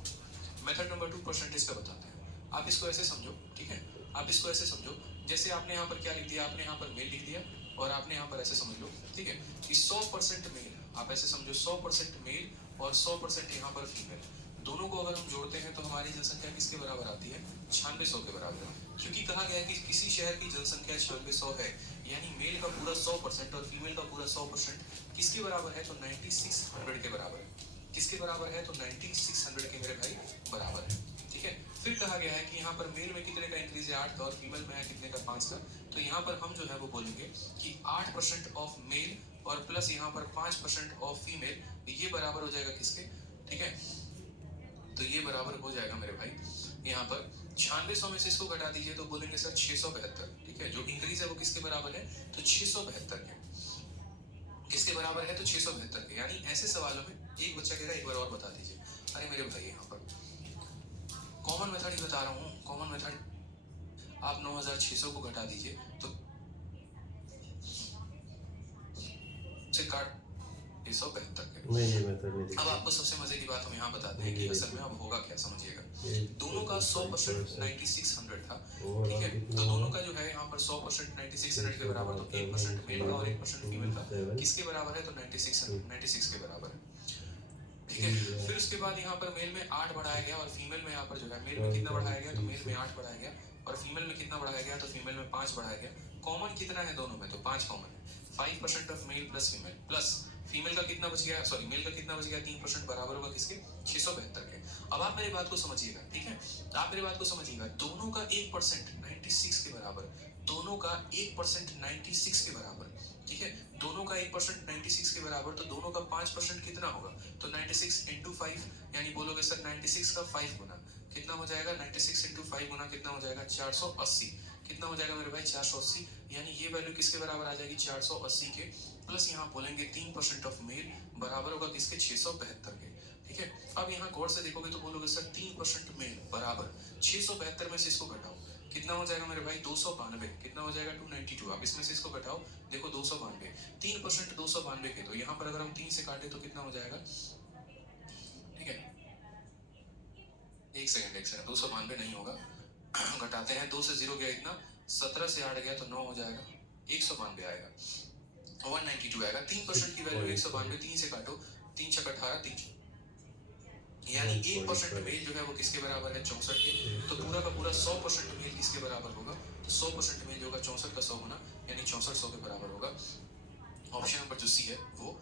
मेथड नंबर 2 परसेंटेज का बताते हैं। आप इसको ऐसे समझो, ठीक है, आप इसको ऐसे समझो जैसे आपने यहाँ पर क्या लिख दिया, आपने यहाँ पर मेल लिख दिया और आपने यहाँ पर ऐसे समझ लो, ठीक है, कि 100% मेल, आप ऐसे समझो 100% मेल और 100% यहाँ पर फीमेल, दोनों को अगर हम जोड़ते हैं तो हमारी जनसंख्या किसके बराबर आती है, 9600 के बराबर। क्योंकि कहा गया है कि किसी शहर की जनसंख्या 9600 है, यानी मेल का पूरा 100% और फीमेल का पूरा 100% किसके बराबर है, तो 9600 के बराबर है। किसके बराबर है, तो 9600 के मेरे भाई बराबर है, ठीक है। फिर कहा गया है कि यहाँ पर मेल में कितने का इंक्रीज है, 8 का, और फीमेल में है कितने का, 5 का। तो यहाँ पर हम जो है वो बोलेंगे कि 8% ऑफ मेल और प्लस यहाँ पर 5% ऑफ फीमेल, ये बराबर हो जाएगा किसके, ठीक है। तो ये बराबर हो जाएगा मेरे भाई यहाँ पर 9600 में से इसको घटा दीजिए तो बोलेंगे सर 672, ठीक है। जो इंक्रीज है वो किसके बराबर है, तो 672 के, किसके बराबर है, तो 672 के। यानी ऐसे सवालों में एक बच्चा कह रहा है एक बार और बता दीजिए, अरे मेरे भाई यहाँ पर कॉमन मेथड ही बता रहा हूँ, कॉमन मेथड। आप 9600 को घटा दीजिए तो से काट 672 के। नहीं मेथड नहीं। अब आपको सबसे मजे की बात हम यहाँ बताते हैं कि असल में अब होगा क्या, समझिएगा। दोनों का 100% 9600 था, ठीक है। तो दोनों का जो है यहाँ पर 100% 9600 के बराबर, तो 1% मेल का और 1% फीमेल का किसके बराबर है, तो 96 के बराबर है, ठीक है। फिर उसके बाद यहाँ पर मेल में 8 बढ़ाया गया और फीमेल में यहाँ पर जो है मेल में कितना बढ़ाया गया, तो मेल में 8 बढ़ाया गया और फीमेल में कितना बढ़ाया गया, तो फीमेल में 5 बढ़ाया गया। कॉमन कितना है दोनों में, तो 5 कॉमन है। 5% of male plus female, plus female का कितना बच गया, सॉरी मेल का कितना बच गया, 3% बराबर होगा किसके, 672 के। अब आप मेरी बात को समझिएगा, ठीक है, आप मेरी बात को समझिएगा। दोनों का 1% 96 के बराबर, दोनों का 1% 96 के बराबर, ठीक है। दोनों का 1% 96 के बराबर, तो दोनों का 5% कितना होगा, तो 96 इंटू 5, यानी बोलोगे सर 96 का 5 गुना कितना हो जाएगा, 96 इंटू 5 गुना कितना हो जाएगा, 480। कितना हो जाएगा मेरे भाई, 480। यानी ये वैल्यू किसके बराबर आ जाएगी, 480 के, प्लस यहाँ बोलेंगे 3% ऑफ मेल बराबर होगा किसके, 672 के, ठीक है। अब यहाँ गौर से देखोगे तो बोलोगे सर 3% मेल बराबर 672 में से इसको घटाओ, कितना हो जाएगा मेरे भाई, 292। कितना हो जाएगा, 292। आप इसमें से इसको घटाओ, देखो 292, 3% 292 के, तो यहाँ पर अगर हम 3 से काटे तो कितना हो जाएगा, ठीक है। एक सेकंड 292 नहीं होगा, घटाते हैं, 2 से 0 गया इतना, 17 से 8 गया तो 9 हो जाएगा, 192 आएगा, 192 आएगा। 3% की वैल्यू 192, 3 से काटो, 3 छक 18, 3 यानी 1% मेल जो है वो किसके बराबर है, 64 के। तो पूरा का पूरा 100% मेल किसके बराबर होगा, तो 100% मेल जो होगा 64 का 100 गुना, यानी 6400 के बराबर होगा। ऑप्शन नंबर जो सी है वो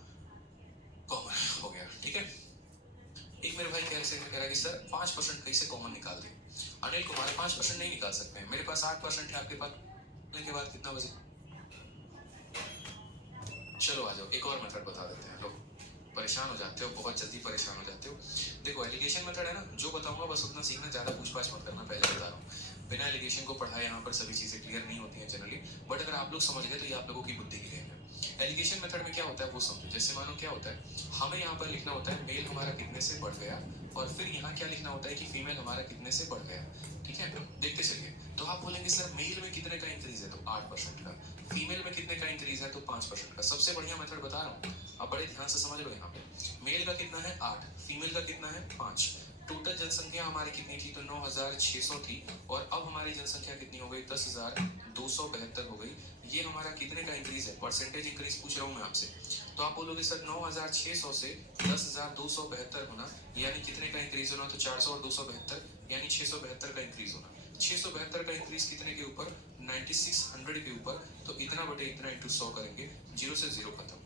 कॉमन हो गया, ठीक है। एक मेरे भाई कह रहा है कि सर 5% कैसे कॉमन निकाल दें। अनिल कुमार 5% नहीं निकाल सकते हैं, मेरे पास 8% है, आपके पास के बाद कितना बचे, चलो आ जाओ एक और मेथड बता देते हैं। लोग परेशान हो जाते हो, बहुत जल्दी परेशान हो जाते हो। देखो एलिगेशन मेथड है ना, जो बताऊंगा बस उतना सीखना, ज्यादा पूछ पाछ मत करना, पहले बता रहा हूँ। बिना एलिगेशन को पढ़ाए यहाँ पर सभी चीज़ें क्लियर नहीं होती हैं जनरली, बट अगर आप लोग समझ गए तो ये आप लोगों की बुद्धि की देन है। एलिगेशन मेथड में क्या होता है वो समझो। जैसे मानो क्या होता है, हमें यहाँ पर लिखना होता है मेल हमारा कितने से बढ़ गया, और फिर यहाँ क्या लिखना होता है कि फीमेल हमारा कितने से बढ़ गया। ठीक है, देखते चलिए। तो आप बोलेंगे सर मेल में कितने का इंक्रीज है, तो 8% का, फीमेल में कितने का इंक्रीज है, तो 5% का। सबसे बढ़िया मेथड बता रहा हूँ, अब बड़े ध्यान से समझ लो। यहाँ पे मेल का कितना है 8, फीमेल का कितना है 5। टोटल जनसंख्या हमारी कितनी थी, तो 9600 थी, और अब हमारी जनसंख्या कितनी हो गई, 10,272 हो गई। ये हमारा कितने का इंक्रीज है, परसेंटेज इंक्रीज पूछ रहा हूँ मैं आपसे। तो आप बोलोगे सर 9600 से 10,272 होना यानी कितने का इंक्रीज होना, तो 400 और 272 यानी 672 का इंक्रीज होना। 672 का इंक्रीज कितने के ऊपर, 9600 के ऊपर। तो इतना बटे इतना इंटू 100 करेंगे, 0 से 0 खत्म।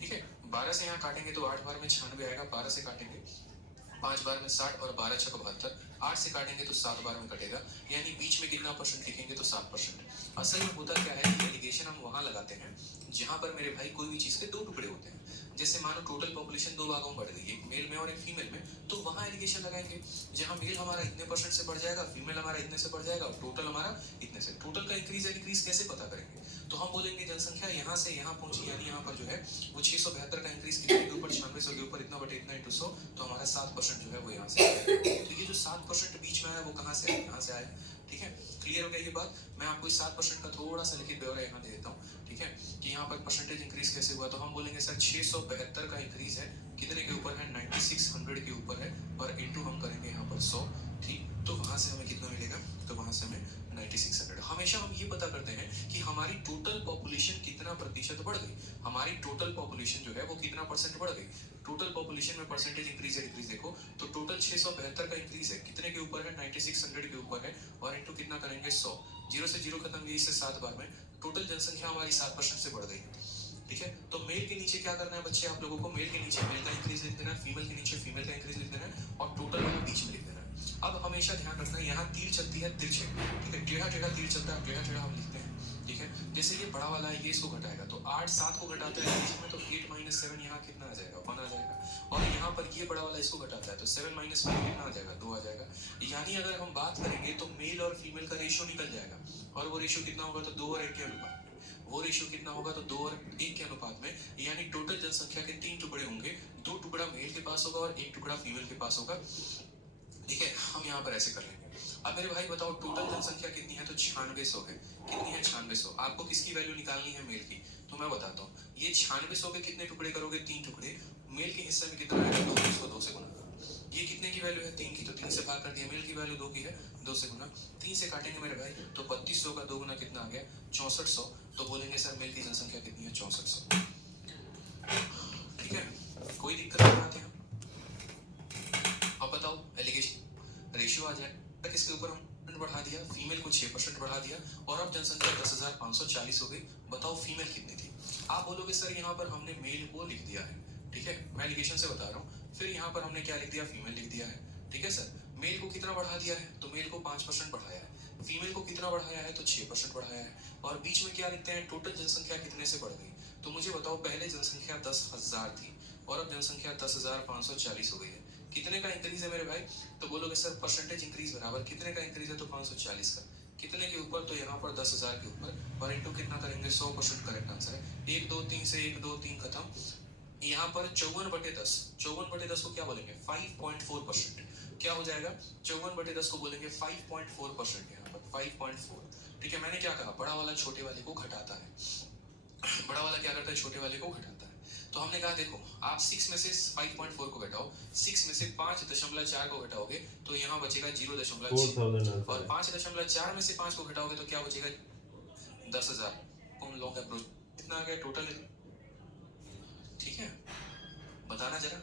ठीक है, 12 से यहाँ काटेंगे तो 8 बार में 96 आएगा, 12 से काटेंगे 5 बार में 60 और 12 छक 72, 8 से काटेंगे तो 7 बार में कटेगा, यानी बीच में कितना परसेंट लिखेंगे, तो 7%। असल में होता क्या है कि एलिगेशन हम वहां लगाते हैं जहां पर मेरे भाई कोई भी चीज के दो टुकड़े होते हैं। जैसे मानो टोटल पॉपुलेशन दो भागों में बढ़ गई, एक मेल में और एक फीमेल में, तो वहां एलिगेशन लगाएंगे जहां मेल हमारा इतने परसेंट से बढ़ जाएगा, फीमेल हमारा इतने से बढ़ जाएगा, और टोटल हमारा इतने से। टोटल का इंक्रीज डिक्रीज कैसे पता करेंगे, तो हम बोलेंगे जनसंख्या यहाँ से यहाँ पहुंची, यानी यहाँ पर जो है वो 672 का इंक्रीज कितने के ऊपर, 9600 के ऊपर, इतना बटे इतना इंटू 100, तो हमारा 7% जो है वो यहाँ से आया। तो ये जो 7% बीच में आया वो कहाँ से आया, यहाँ से आया। ठीक है, क्लियर हो गया ये बात। मैं आपको इस 7% का थोड़ा सा लिखित ब्यौरा यहाँ दे देता हूँ। ठीक है, कि यहाँ पर परसेंटेज इंक्रीज कैसे हुआ, तो हम बोलेंगे सर 672 का इंक्रीज है, कितने के ऊपर है, 9600 के ऊपर है, और इंटू हम करेंगे यहाँ पर 100। ठीक, तो वहां से हमें कितना मिलेगा, तो वहां से हमें 9600। हमेशा हम ये पता करते हैं कि हमारी टोटल पॉपुलेशन कितना प्रतिशत बढ़ गई, हमारी टोटल पॉपुलेशन जो है वो कितना परसेंट बढ़ गई। टोटल पॉपुलेशन में परसेंटेज इंक्रीज है डिक्रीज देखो, तो टोटल 672 का इंक्रीज है, कितने के ऊपर है, 9600 के ऊपर है, और इंटू कितना करेंगे 100, 0 से 0 खत्म, ये इससे 7 बार में टोटल जनसंख्या हमारी 7% से बढ़ गई। ठीक है, तो मेल के नीचे क्या करना है बच्चे आप लोगों को, मेल के नीचे मेल का इंक्रीज लिख देना है, फीमेल के नीचे फीमेल का इंक्रीज लिख देना है, और टोटल वाला बीच में लिख देना है। अब हमेशा ध्यान रखना है यहाँ तीर चलती है तिरछे। ठीक है, टेढ़ा टेढ़ा तीर चलता है, टेढ़ा टेढ़ा हम लिखते हैं। ठीक है, जैसे ये बड़ा वाला है, ये इसको घटाएगा, तो 8 7 को घटाता है बीच में, तो 8 - 7 यहाँ कितना आ जाएगा, 1 आ जाएगा। और यहाँ पर ये बड़ा वाला इसको घटाता है, तो 7 - 5 कितना आ जाएगा, 2 आ जाएगा। यानी अगर हम बात करेंगे तो मेल और फीमेल का रेशियो निकल जाएगा, और वो रेशियो कितना होगा, तो 2 और 1 के अनुपात में। वो रेशियो कितना होगा, तो 2 और 1 के अनुपात में, यानी टोटल जनसंख्या के 3 टुकड़े होंगे, 2 टुकड़ा मेल के पास होगा और 1 टुकड़ा फीमेल के पास होगा। ठीक है, हम यहाँ पर ऐसे कर लेंगे। अब मेरे भाई बताओ टोटल जनसंख्या कितनी है, तो 9600 है। कितनी है, 9600। आपको किसकी वैल्यू निकालनी है, मेल की, तो मैं बताता हूँ। ये 9600 के कितने टुकड़े करोगे, 3 टुकड़े। मेल के हिस्से में कितना आएगा, 2, इसको 2 से गुना। ये कितने की वैल्यू है, 3 की, तो 3 से भाग कर दिया। मेल की वैल्यू 2 की है, 2 से गुना। 3 से काटेंगे मेरे भाई, तो 3200 का 2 गुना कितना आ गया, 6400। तो बोलेंगे सर मेल की जनसंख्या कितनी है, 6400। ठीक है, कोई दिक्कत नहीं आती है। अब बताओ एलिगेशन रेशियो आ जाए किसके ऊपर, हम बढ़ा दिया, फीमेल को 6% बढ़ा दिया, और अब जनसंख्या 10,540 हो गई। बताओ फीमेल कितनी थी। आप बोलोगे सर यहाँ पर हमने मेल को लिख दिया है। ठीक है, मैं एलिगेशन से बता रहा हूँ। फिर यहाँ पर हमने क्या लिख दिया, फीमेल लिख दिया है। ठीक है सर, मेल को कितना बढ़ा दिया है, तो मेल को 5% बढ़ाया है। फीमेल को कितना बढ़ाया है, तो 6% बढ़ाया है। और बीच में क्या लिखते हैं, टोटल जनसंख्या कितने से बढ़ गई। तो मुझे बताओ पहले जनसंख्या 10,000 थी, और अब जनसंख्या 10,540 हो गई है। कितने का इंक्रीज है मेरे भाई, तो बोलोगे सर परसेंटेज इंक्रीज बराबर कितने का इंक्रीज है, तो 540 का। कितने के ऊपर, तो यहाँ पर 10,000 के ऊपर, और इंटू कितना करेंगे, 100%। करेक्ट आंसर है। 1 2 3 से 1 2 3 खत्म। यहाँ पर 54/10, 54/10 को क्या बोलेंगे, 5.4%। क्या हो जाएगा, 54/10 को बोलेंगे 5.4%। यहाँ पर 5.4। ठीक है, मैंने क्या कहा, बड़ा वाला छोटे वाले को घटाता है। बड़ा वाला क्या करता है, छोटे वाले को घटाता है। तो हमने कहा देखो आप 6 में से 5.4 को घटाओ, 6 में से 5.4 को घटाओगे तो यहाँ बचेगा 0.6, और 5.4 में से 5 को घटाओगे तो क्या बचेगा, 10,000। कौन लॉन्ग अप्रोच कितना आ गया टोटल। ठीक है, बताना जरा।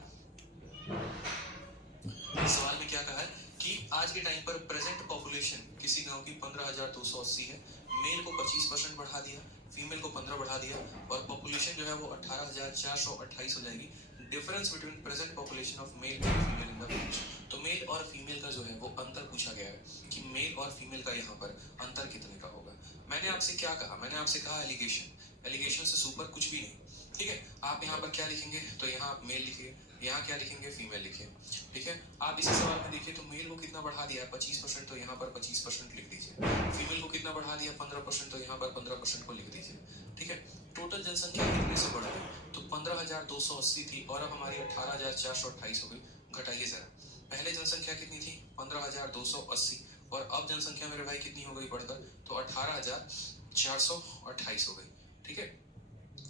सवाल में क्या कहा है कि आज के टाइम पर प्रेजेंट पॉपुलेशन किसी गांव की 15,280 है। मेल को 25% बढ़ा दिया, फीमेल को 15 बढ़ा दिया, और पॉपुलेशन जो है वो 18,428 हो जाएगी। Difference between present population of male and female in the village. तो मेल और फीमेल का जो है वो अंतर पूछा गया है कि मेल और फीमेल का यहाँ पर अंतर कितने का होगा। मैंने आपसे क्या कहा, मैंने आपसे कहा एलिगेशन। एलिगेशन से सुपर कुछ भी नहीं। ठीक है, आप यहाँ पर क्या लिखेंगे, तो यहाँ मेल लिखिए, यहाँ क्या लिखेंगे, फीमेल लिखिए। ठीक है। आप इसी सवाल में देखिए तो मेल को कितना बढ़ा दिया है 25%, तो यहाँ पर 25% लिख दीजिए। फीमेल को कितना बढ़ा दिया 15%, तो यहाँ पर 15% को लिख दीजिए। ठीक है। टोटल जनसंख्या कितने से बढ़ गई, तो 15,280 थी और अब हमारी 18,428 हो गई। घटाइए जरा, पहले जनसंख्या कितनी थी 15,280 और अब जनसंख्या मेरे भाई कितनी हो गई बढ़कर, तो 18,428 हो गई। ठीक है,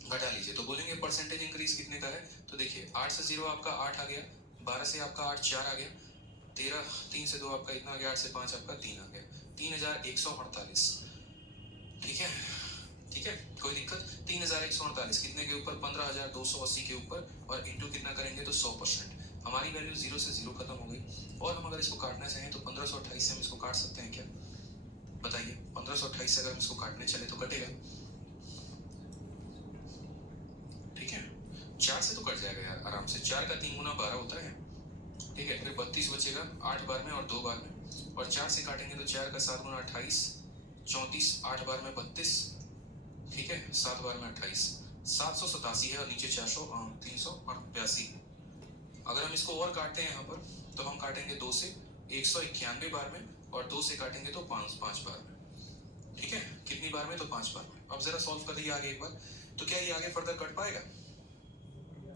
घटा लीजिए तो बोलेंगे परसेंटेज इंक्रीज कितने का है, तो देखिए 8 से 0 आपका 8 आ गया, 12 से आपका 8 4 आ गया, 13 3 से 2 आपका इतना आ गया, 8 से 5 आपका 3 आ गया, 3,148। ठीक है, ठीक है, कोई दिक्कत। 3,148 कितने के ऊपर, 15,280 के ऊपर, और इंटू कितना करेंगे तो 100%। हमारी वैल्यू 0 से 0 खत्म हो गई। और हम अगर इसको काटना चाहें तो 1528 से हम इसको काट सकते हैं क्या, बताइए। 1528 से अगर हम इसको काटने चले तो कटेगा, ठीक है। 4 से तो कट जाएगा यार आराम से, 4 का 3 गुना 12 होता है। ठीक है, फिर 32 बचेगा 8 बार में और 2 बार में, और 4 से काटेंगे तो 4 का 7 गुना 28, 34, 8 बार में 32, ठीक है, 7 बार में 28, 787 है और नीचे 382। अगर हम इसको और काटते हैं यहाँ पर तो हम काटेंगे 2 से 191 बार में, और 2 से काटेंगे तो 5 बार में। ठीक है, कितनी बार में, तो 5 बार में। अब जरा सॉल्व करिए आगे एक बार, तो क्या ये आगे फर्दर कट पाएगा,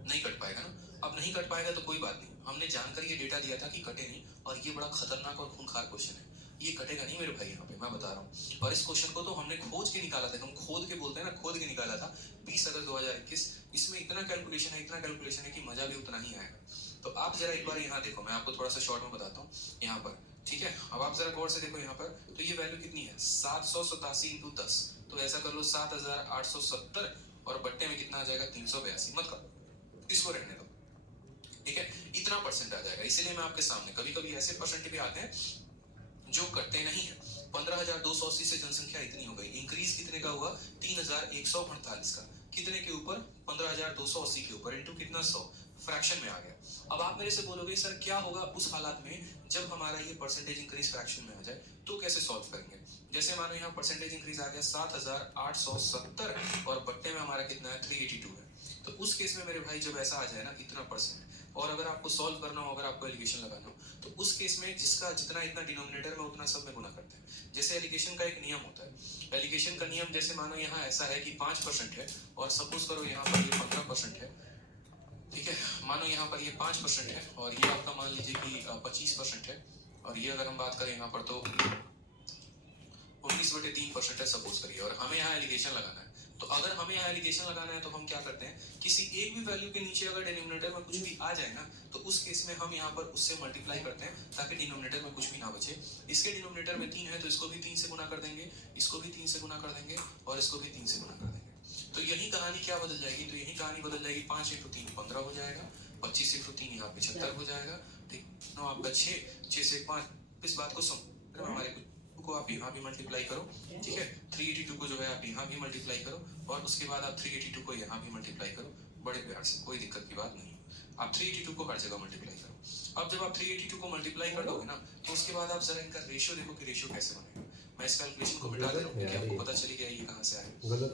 नहीं कट पाएगा ना। अब नहीं कट पाएगा तो कोई बात नहीं, हमने जानकर ये डेटा दिया था कि कटे नहीं, और ये बड़ा खतरनाक और खूंखार क्वेश्चन है, ये कटेगा नहीं मेरे भाई यहाँ पे, मैं बता रहा हूँ। और इस क्वेश्चन को तो हमने खोज के निकाला था, हम खोद के बोलते हैं ना, खोद के निकाला था 20 अगस्त 2021। इसमें इतना कैलकुलेशन है, इतना कैलकुलेशन है कि मजा भी उतना ही आएगा। तो आप जरा एक बार यहाँ देखो, मैं आपको थोड़ा सा शॉर्ट में बताता हूँ यहाँ पर। ठीक है, अब आप जरा गौर से देखो यहाँ पर, तो ये वैल्यू कितनी है 787 इंटू 10, तो ऐसा कर लो 7,870, और बट्टे में कितना आ जाएगा 382, मत करो, इसको रहने दो। ठीक है, इतना परसेंट आ जाएगा। इसीलिए मैं आपके सामने, कभी कभी ऐसे परसेंट भी आते हैं जो कटते नहीं है। 15,280 से जनसंख्या इतनी हो गई, इंक्रीज कितने का हुआ 3,148 का, कितने के ऊपर 15,280 के ऊपर, इंटू कितना 100, फ्रैक्शन में आ गया। अब आप मेरे से बोलोगे सर क्या होगा उस हालात में जब हमारा ये परसेंटेज इंक्रीज फ्रैक्शन में आ जाए, तो कैसे सॉल्व करेंगे। जैसे मानो यहाँ परसेंटेज इंक्रीज आ गया 7,870 और बट्टे में हमारा कितना है 382 है, तो उस केस में मेरे भाई जब ऐसा आ जाए ना इतना परसेंट, और अगर आपको सॉल्व करना हो, अगर आपको एलिगेशन लगाना हो, तो उस केस में जिसका जितना इतना डिनोमिनेटर में उतना सब में गुना करते हैं। जैसे एलिगेशन का एक नियम होता है, एलिगेशन का नियम जैसे मानो यहाँ ऐसा है कि 5% है, और सपोज करो यहाँ पर ये 15% है। ठीक है, मानो यहाँ पर ये 5% है, और ये आपका मान लीजिए कि 25% है, और ये अगर हम बात करें यहाँ पर तो 19/3% है सपोज करिए, और हमें यहाँ एलिगेशन लगाना है। तो अगर हमें यहाँ एलिगेशन लगाना है तो हम क्या करते हैं, किसी एक भी वैल्यू के नीचे अगर डिनोमिनेटर में कुछ भी आ जाए ना, तो उस केस में हम यहाँ पर उससे मल्टीप्लाई करते हैं ताकि डिनोमिनेटर में कुछ भी ना बचे। इसके डिनोमिनेटर में 3 है तो इसको भी 3 से गुना कर देंगे, इसको भी 3 से गुना कर देंगे, और इसको भी 3 से गुना कर देंगे। तो यही कहानी क्या बदल जाएगी, तो यही कहानी बदल जाएगी, 5 × 3 15 हो जाएगा, 25 × 3 यहाँ 75 हो जाएगा। ठीक, 9 आपका 6 से 5, इस बात को समझ हमारे को आप यहाँ भी मल्टीप्लाई करो। ठीक है, 382 को जो है आप यहाँ भी मल्टीप्लाई करो, और उसके बाद आप 382 को यहाँ भी मल्टीप्लाई करो, बड़े प्यार से, कोई दिक्कत की बात नहीं। आप 382 को हर जगह मल्टीप्लाई करो। अब जब आप 382 को मल्टीप्लाई कर दोगे ना, तो उसके बाद आप जरा इनका रेशियो देखो कि रेशियो कैसे बनेगा। मैं इस कैलकुलेशन को मिटा दे रहा हूँ कि आपको पता चली गया ये कहाँ से आया।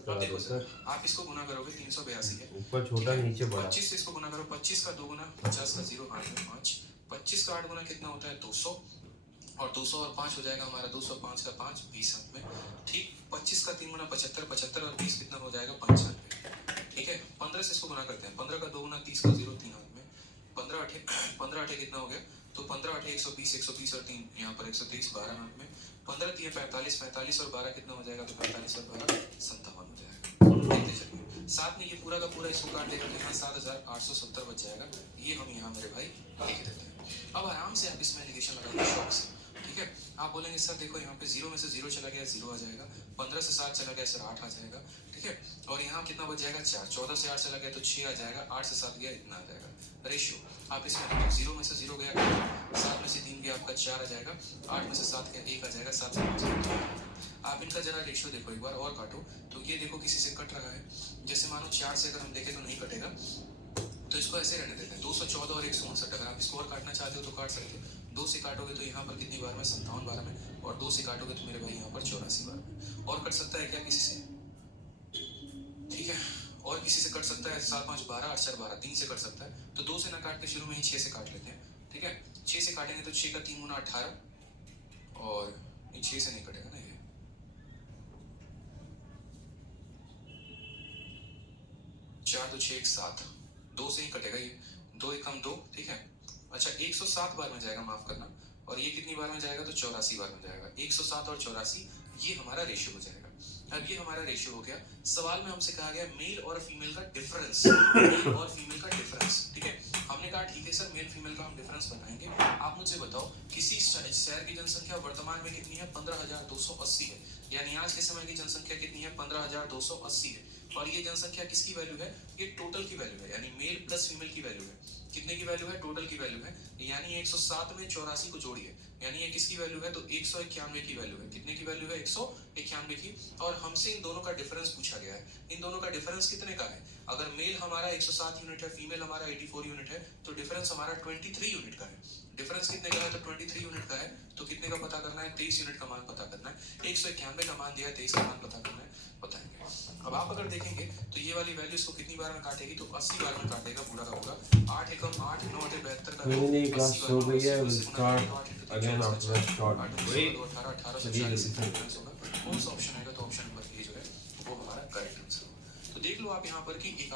अब देखो सर, आप इसको गुना करोगे 382 है, ऊपर छोटा नीचे बड़ा, 25 से इसको गुना करो, 25 का 2 गुना 50 का 0 8 में 5, 25 का 8 गुना कितना होता है 200, और 200 और 5 हो जाएगा हमारा 205 का 5 20 हाथ में। ठीक, 25 का 3 गुना 75, 75 और 20 कितना हो जाएगा 95। ठीक है, 15 से इसको गुना करते हैं, 15 का 2 गुना 30 का 0 3 हाथ में, 15 8 कितना हो गया, तो 15 8 120, 120 और 3 यहाँ पर 123 12 हाथ में, 15 3 45, 45 और 12 कितना हो जाएगा, तो 45 और 12 57 हो जाएगा। देखते चलिए, साथ में ये पूरा का पूरा इसको काट देंगे, यहाँ 7,870 बच जाएगा, ये हम यहाँ मेरे भाई लिख देते हैं। अब आराम से आप इसमें एलिगेशन लगाइए शौक से। ठीक है, आप बोलेंगे सर देखो यहाँ पे 0 में से 0 चला गया 0 आ जाएगा, 15 से 7 चला गया सर 8 आ जाएगा। ठीक है, और यहाँ कितना बच जाएगा 4, 14 से 8 चला गया तो 6 आ जाएगा, 8 से 7 गया इतना आ जाएगा। रेशियो आप इसमें 0 में से 0 गया, 7 में से 3 गया आपका 4 आ जाएगा, 8 में से 7 गया 1 आ जाएगा, 7 से 5 गया। आप इनका जरा रेशियो देखो एक बार और काटो, तो ये देखो किसी से कट रहा है। जैसे मानो 4 से अगर हम देखें तो नहीं कटेगा, तो इसको ऐसे रहने देते हैं 214 और 159। अगर आप इसको और काटना चाहते हो तो काट सकते हो। 2 से काटोगे तो यहाँ पर कितनी बार में 57 बार में, और 2 से काटोगे तो मेरे भाई यहाँ पर 84 बार में। और कट सकता है क्या किसी से, ठीक है, और किसी से कट सकता है 7 5 12 8 4 12, 3 से कट सकता है, तो 2 से ना काट के शुरू में ही 6 से काट लेते हैं, ठीक है। 6 से काटेंगे तो 6 का 3 गुना 18, और ये 6 से नहीं कटेगा ना, ये 4 तो 6 1 7, 2 से ही कटेगा ये, 2 1 हम 2, ठीक है। अच्छा 107 बार में जाएगा, माफ करना, और ये कितनी बार में जाएगा तो 84 बार में जाएगा। 107 और 84 ये हमारा रेशियो हो जाएगा। अब ये हमारा रेशियो हो गया। सवाल में हमसे कहा गया मेल और फीमेल का डिफरेंस, मेल और फीमेल का डिफरेंस, ठीक है। हमने कहा ठीक है सर, मेल फीमेल का हम डिफरेंस बताएंगे। आप मुझे बताओ किसी शहर की जनसंख्या वर्तमान में कितनी है, 15,280 है, यानी आज के समय की जनसंख्या कितनी है, 15,280 है। और ये जनसंख्या किसकी वैल्यू है, ये टोटल की वैल्यू है, यानी मेल प्लस फीमेल की वैल्यू है। कितने की वैल्यू है, टोटल की वैल्यू है, यानी 107 में 84 को जोड़िए, यानी ये किसकी वैल्यू है, तो 191 की वैल्यू है। कितने की वैल्यू है, 191 की। और हमसे इन दोनों का डिफरेंस पूछा गया है। इन दोनों का डिफरेंस कितने का है, अगर मेल हमारा 107 यूनिट है, फीमेल हमारा 84 यूनिट है, तो डिफरेंस हमारा 23 यूनिट का है। डिफरेंस कितने का है, तो 23 यूनिट का है। तो कितने का पता करना है, 23 यूनिट का मान पता करना है। 191 का मान दिया है, 23 का मान पता करना है, बताएंगे। अब आप अगर देखेंगे तो ये वाली वैल्यू इसको कितनी बार में काटेगी, तो 80 बार में काटेगा पूरा का पूरा। 8 एकम 8 9 72 का नहीं, क्लास हो गई है, will start again after a short break. 1840 होगा। कौन सा ऑप्शन आएगा, तो ऑप्शन नंबर ए जो है वो हमारा करेक्ट आंसर होगा। तो देख लो आप यहाँ पर कि एक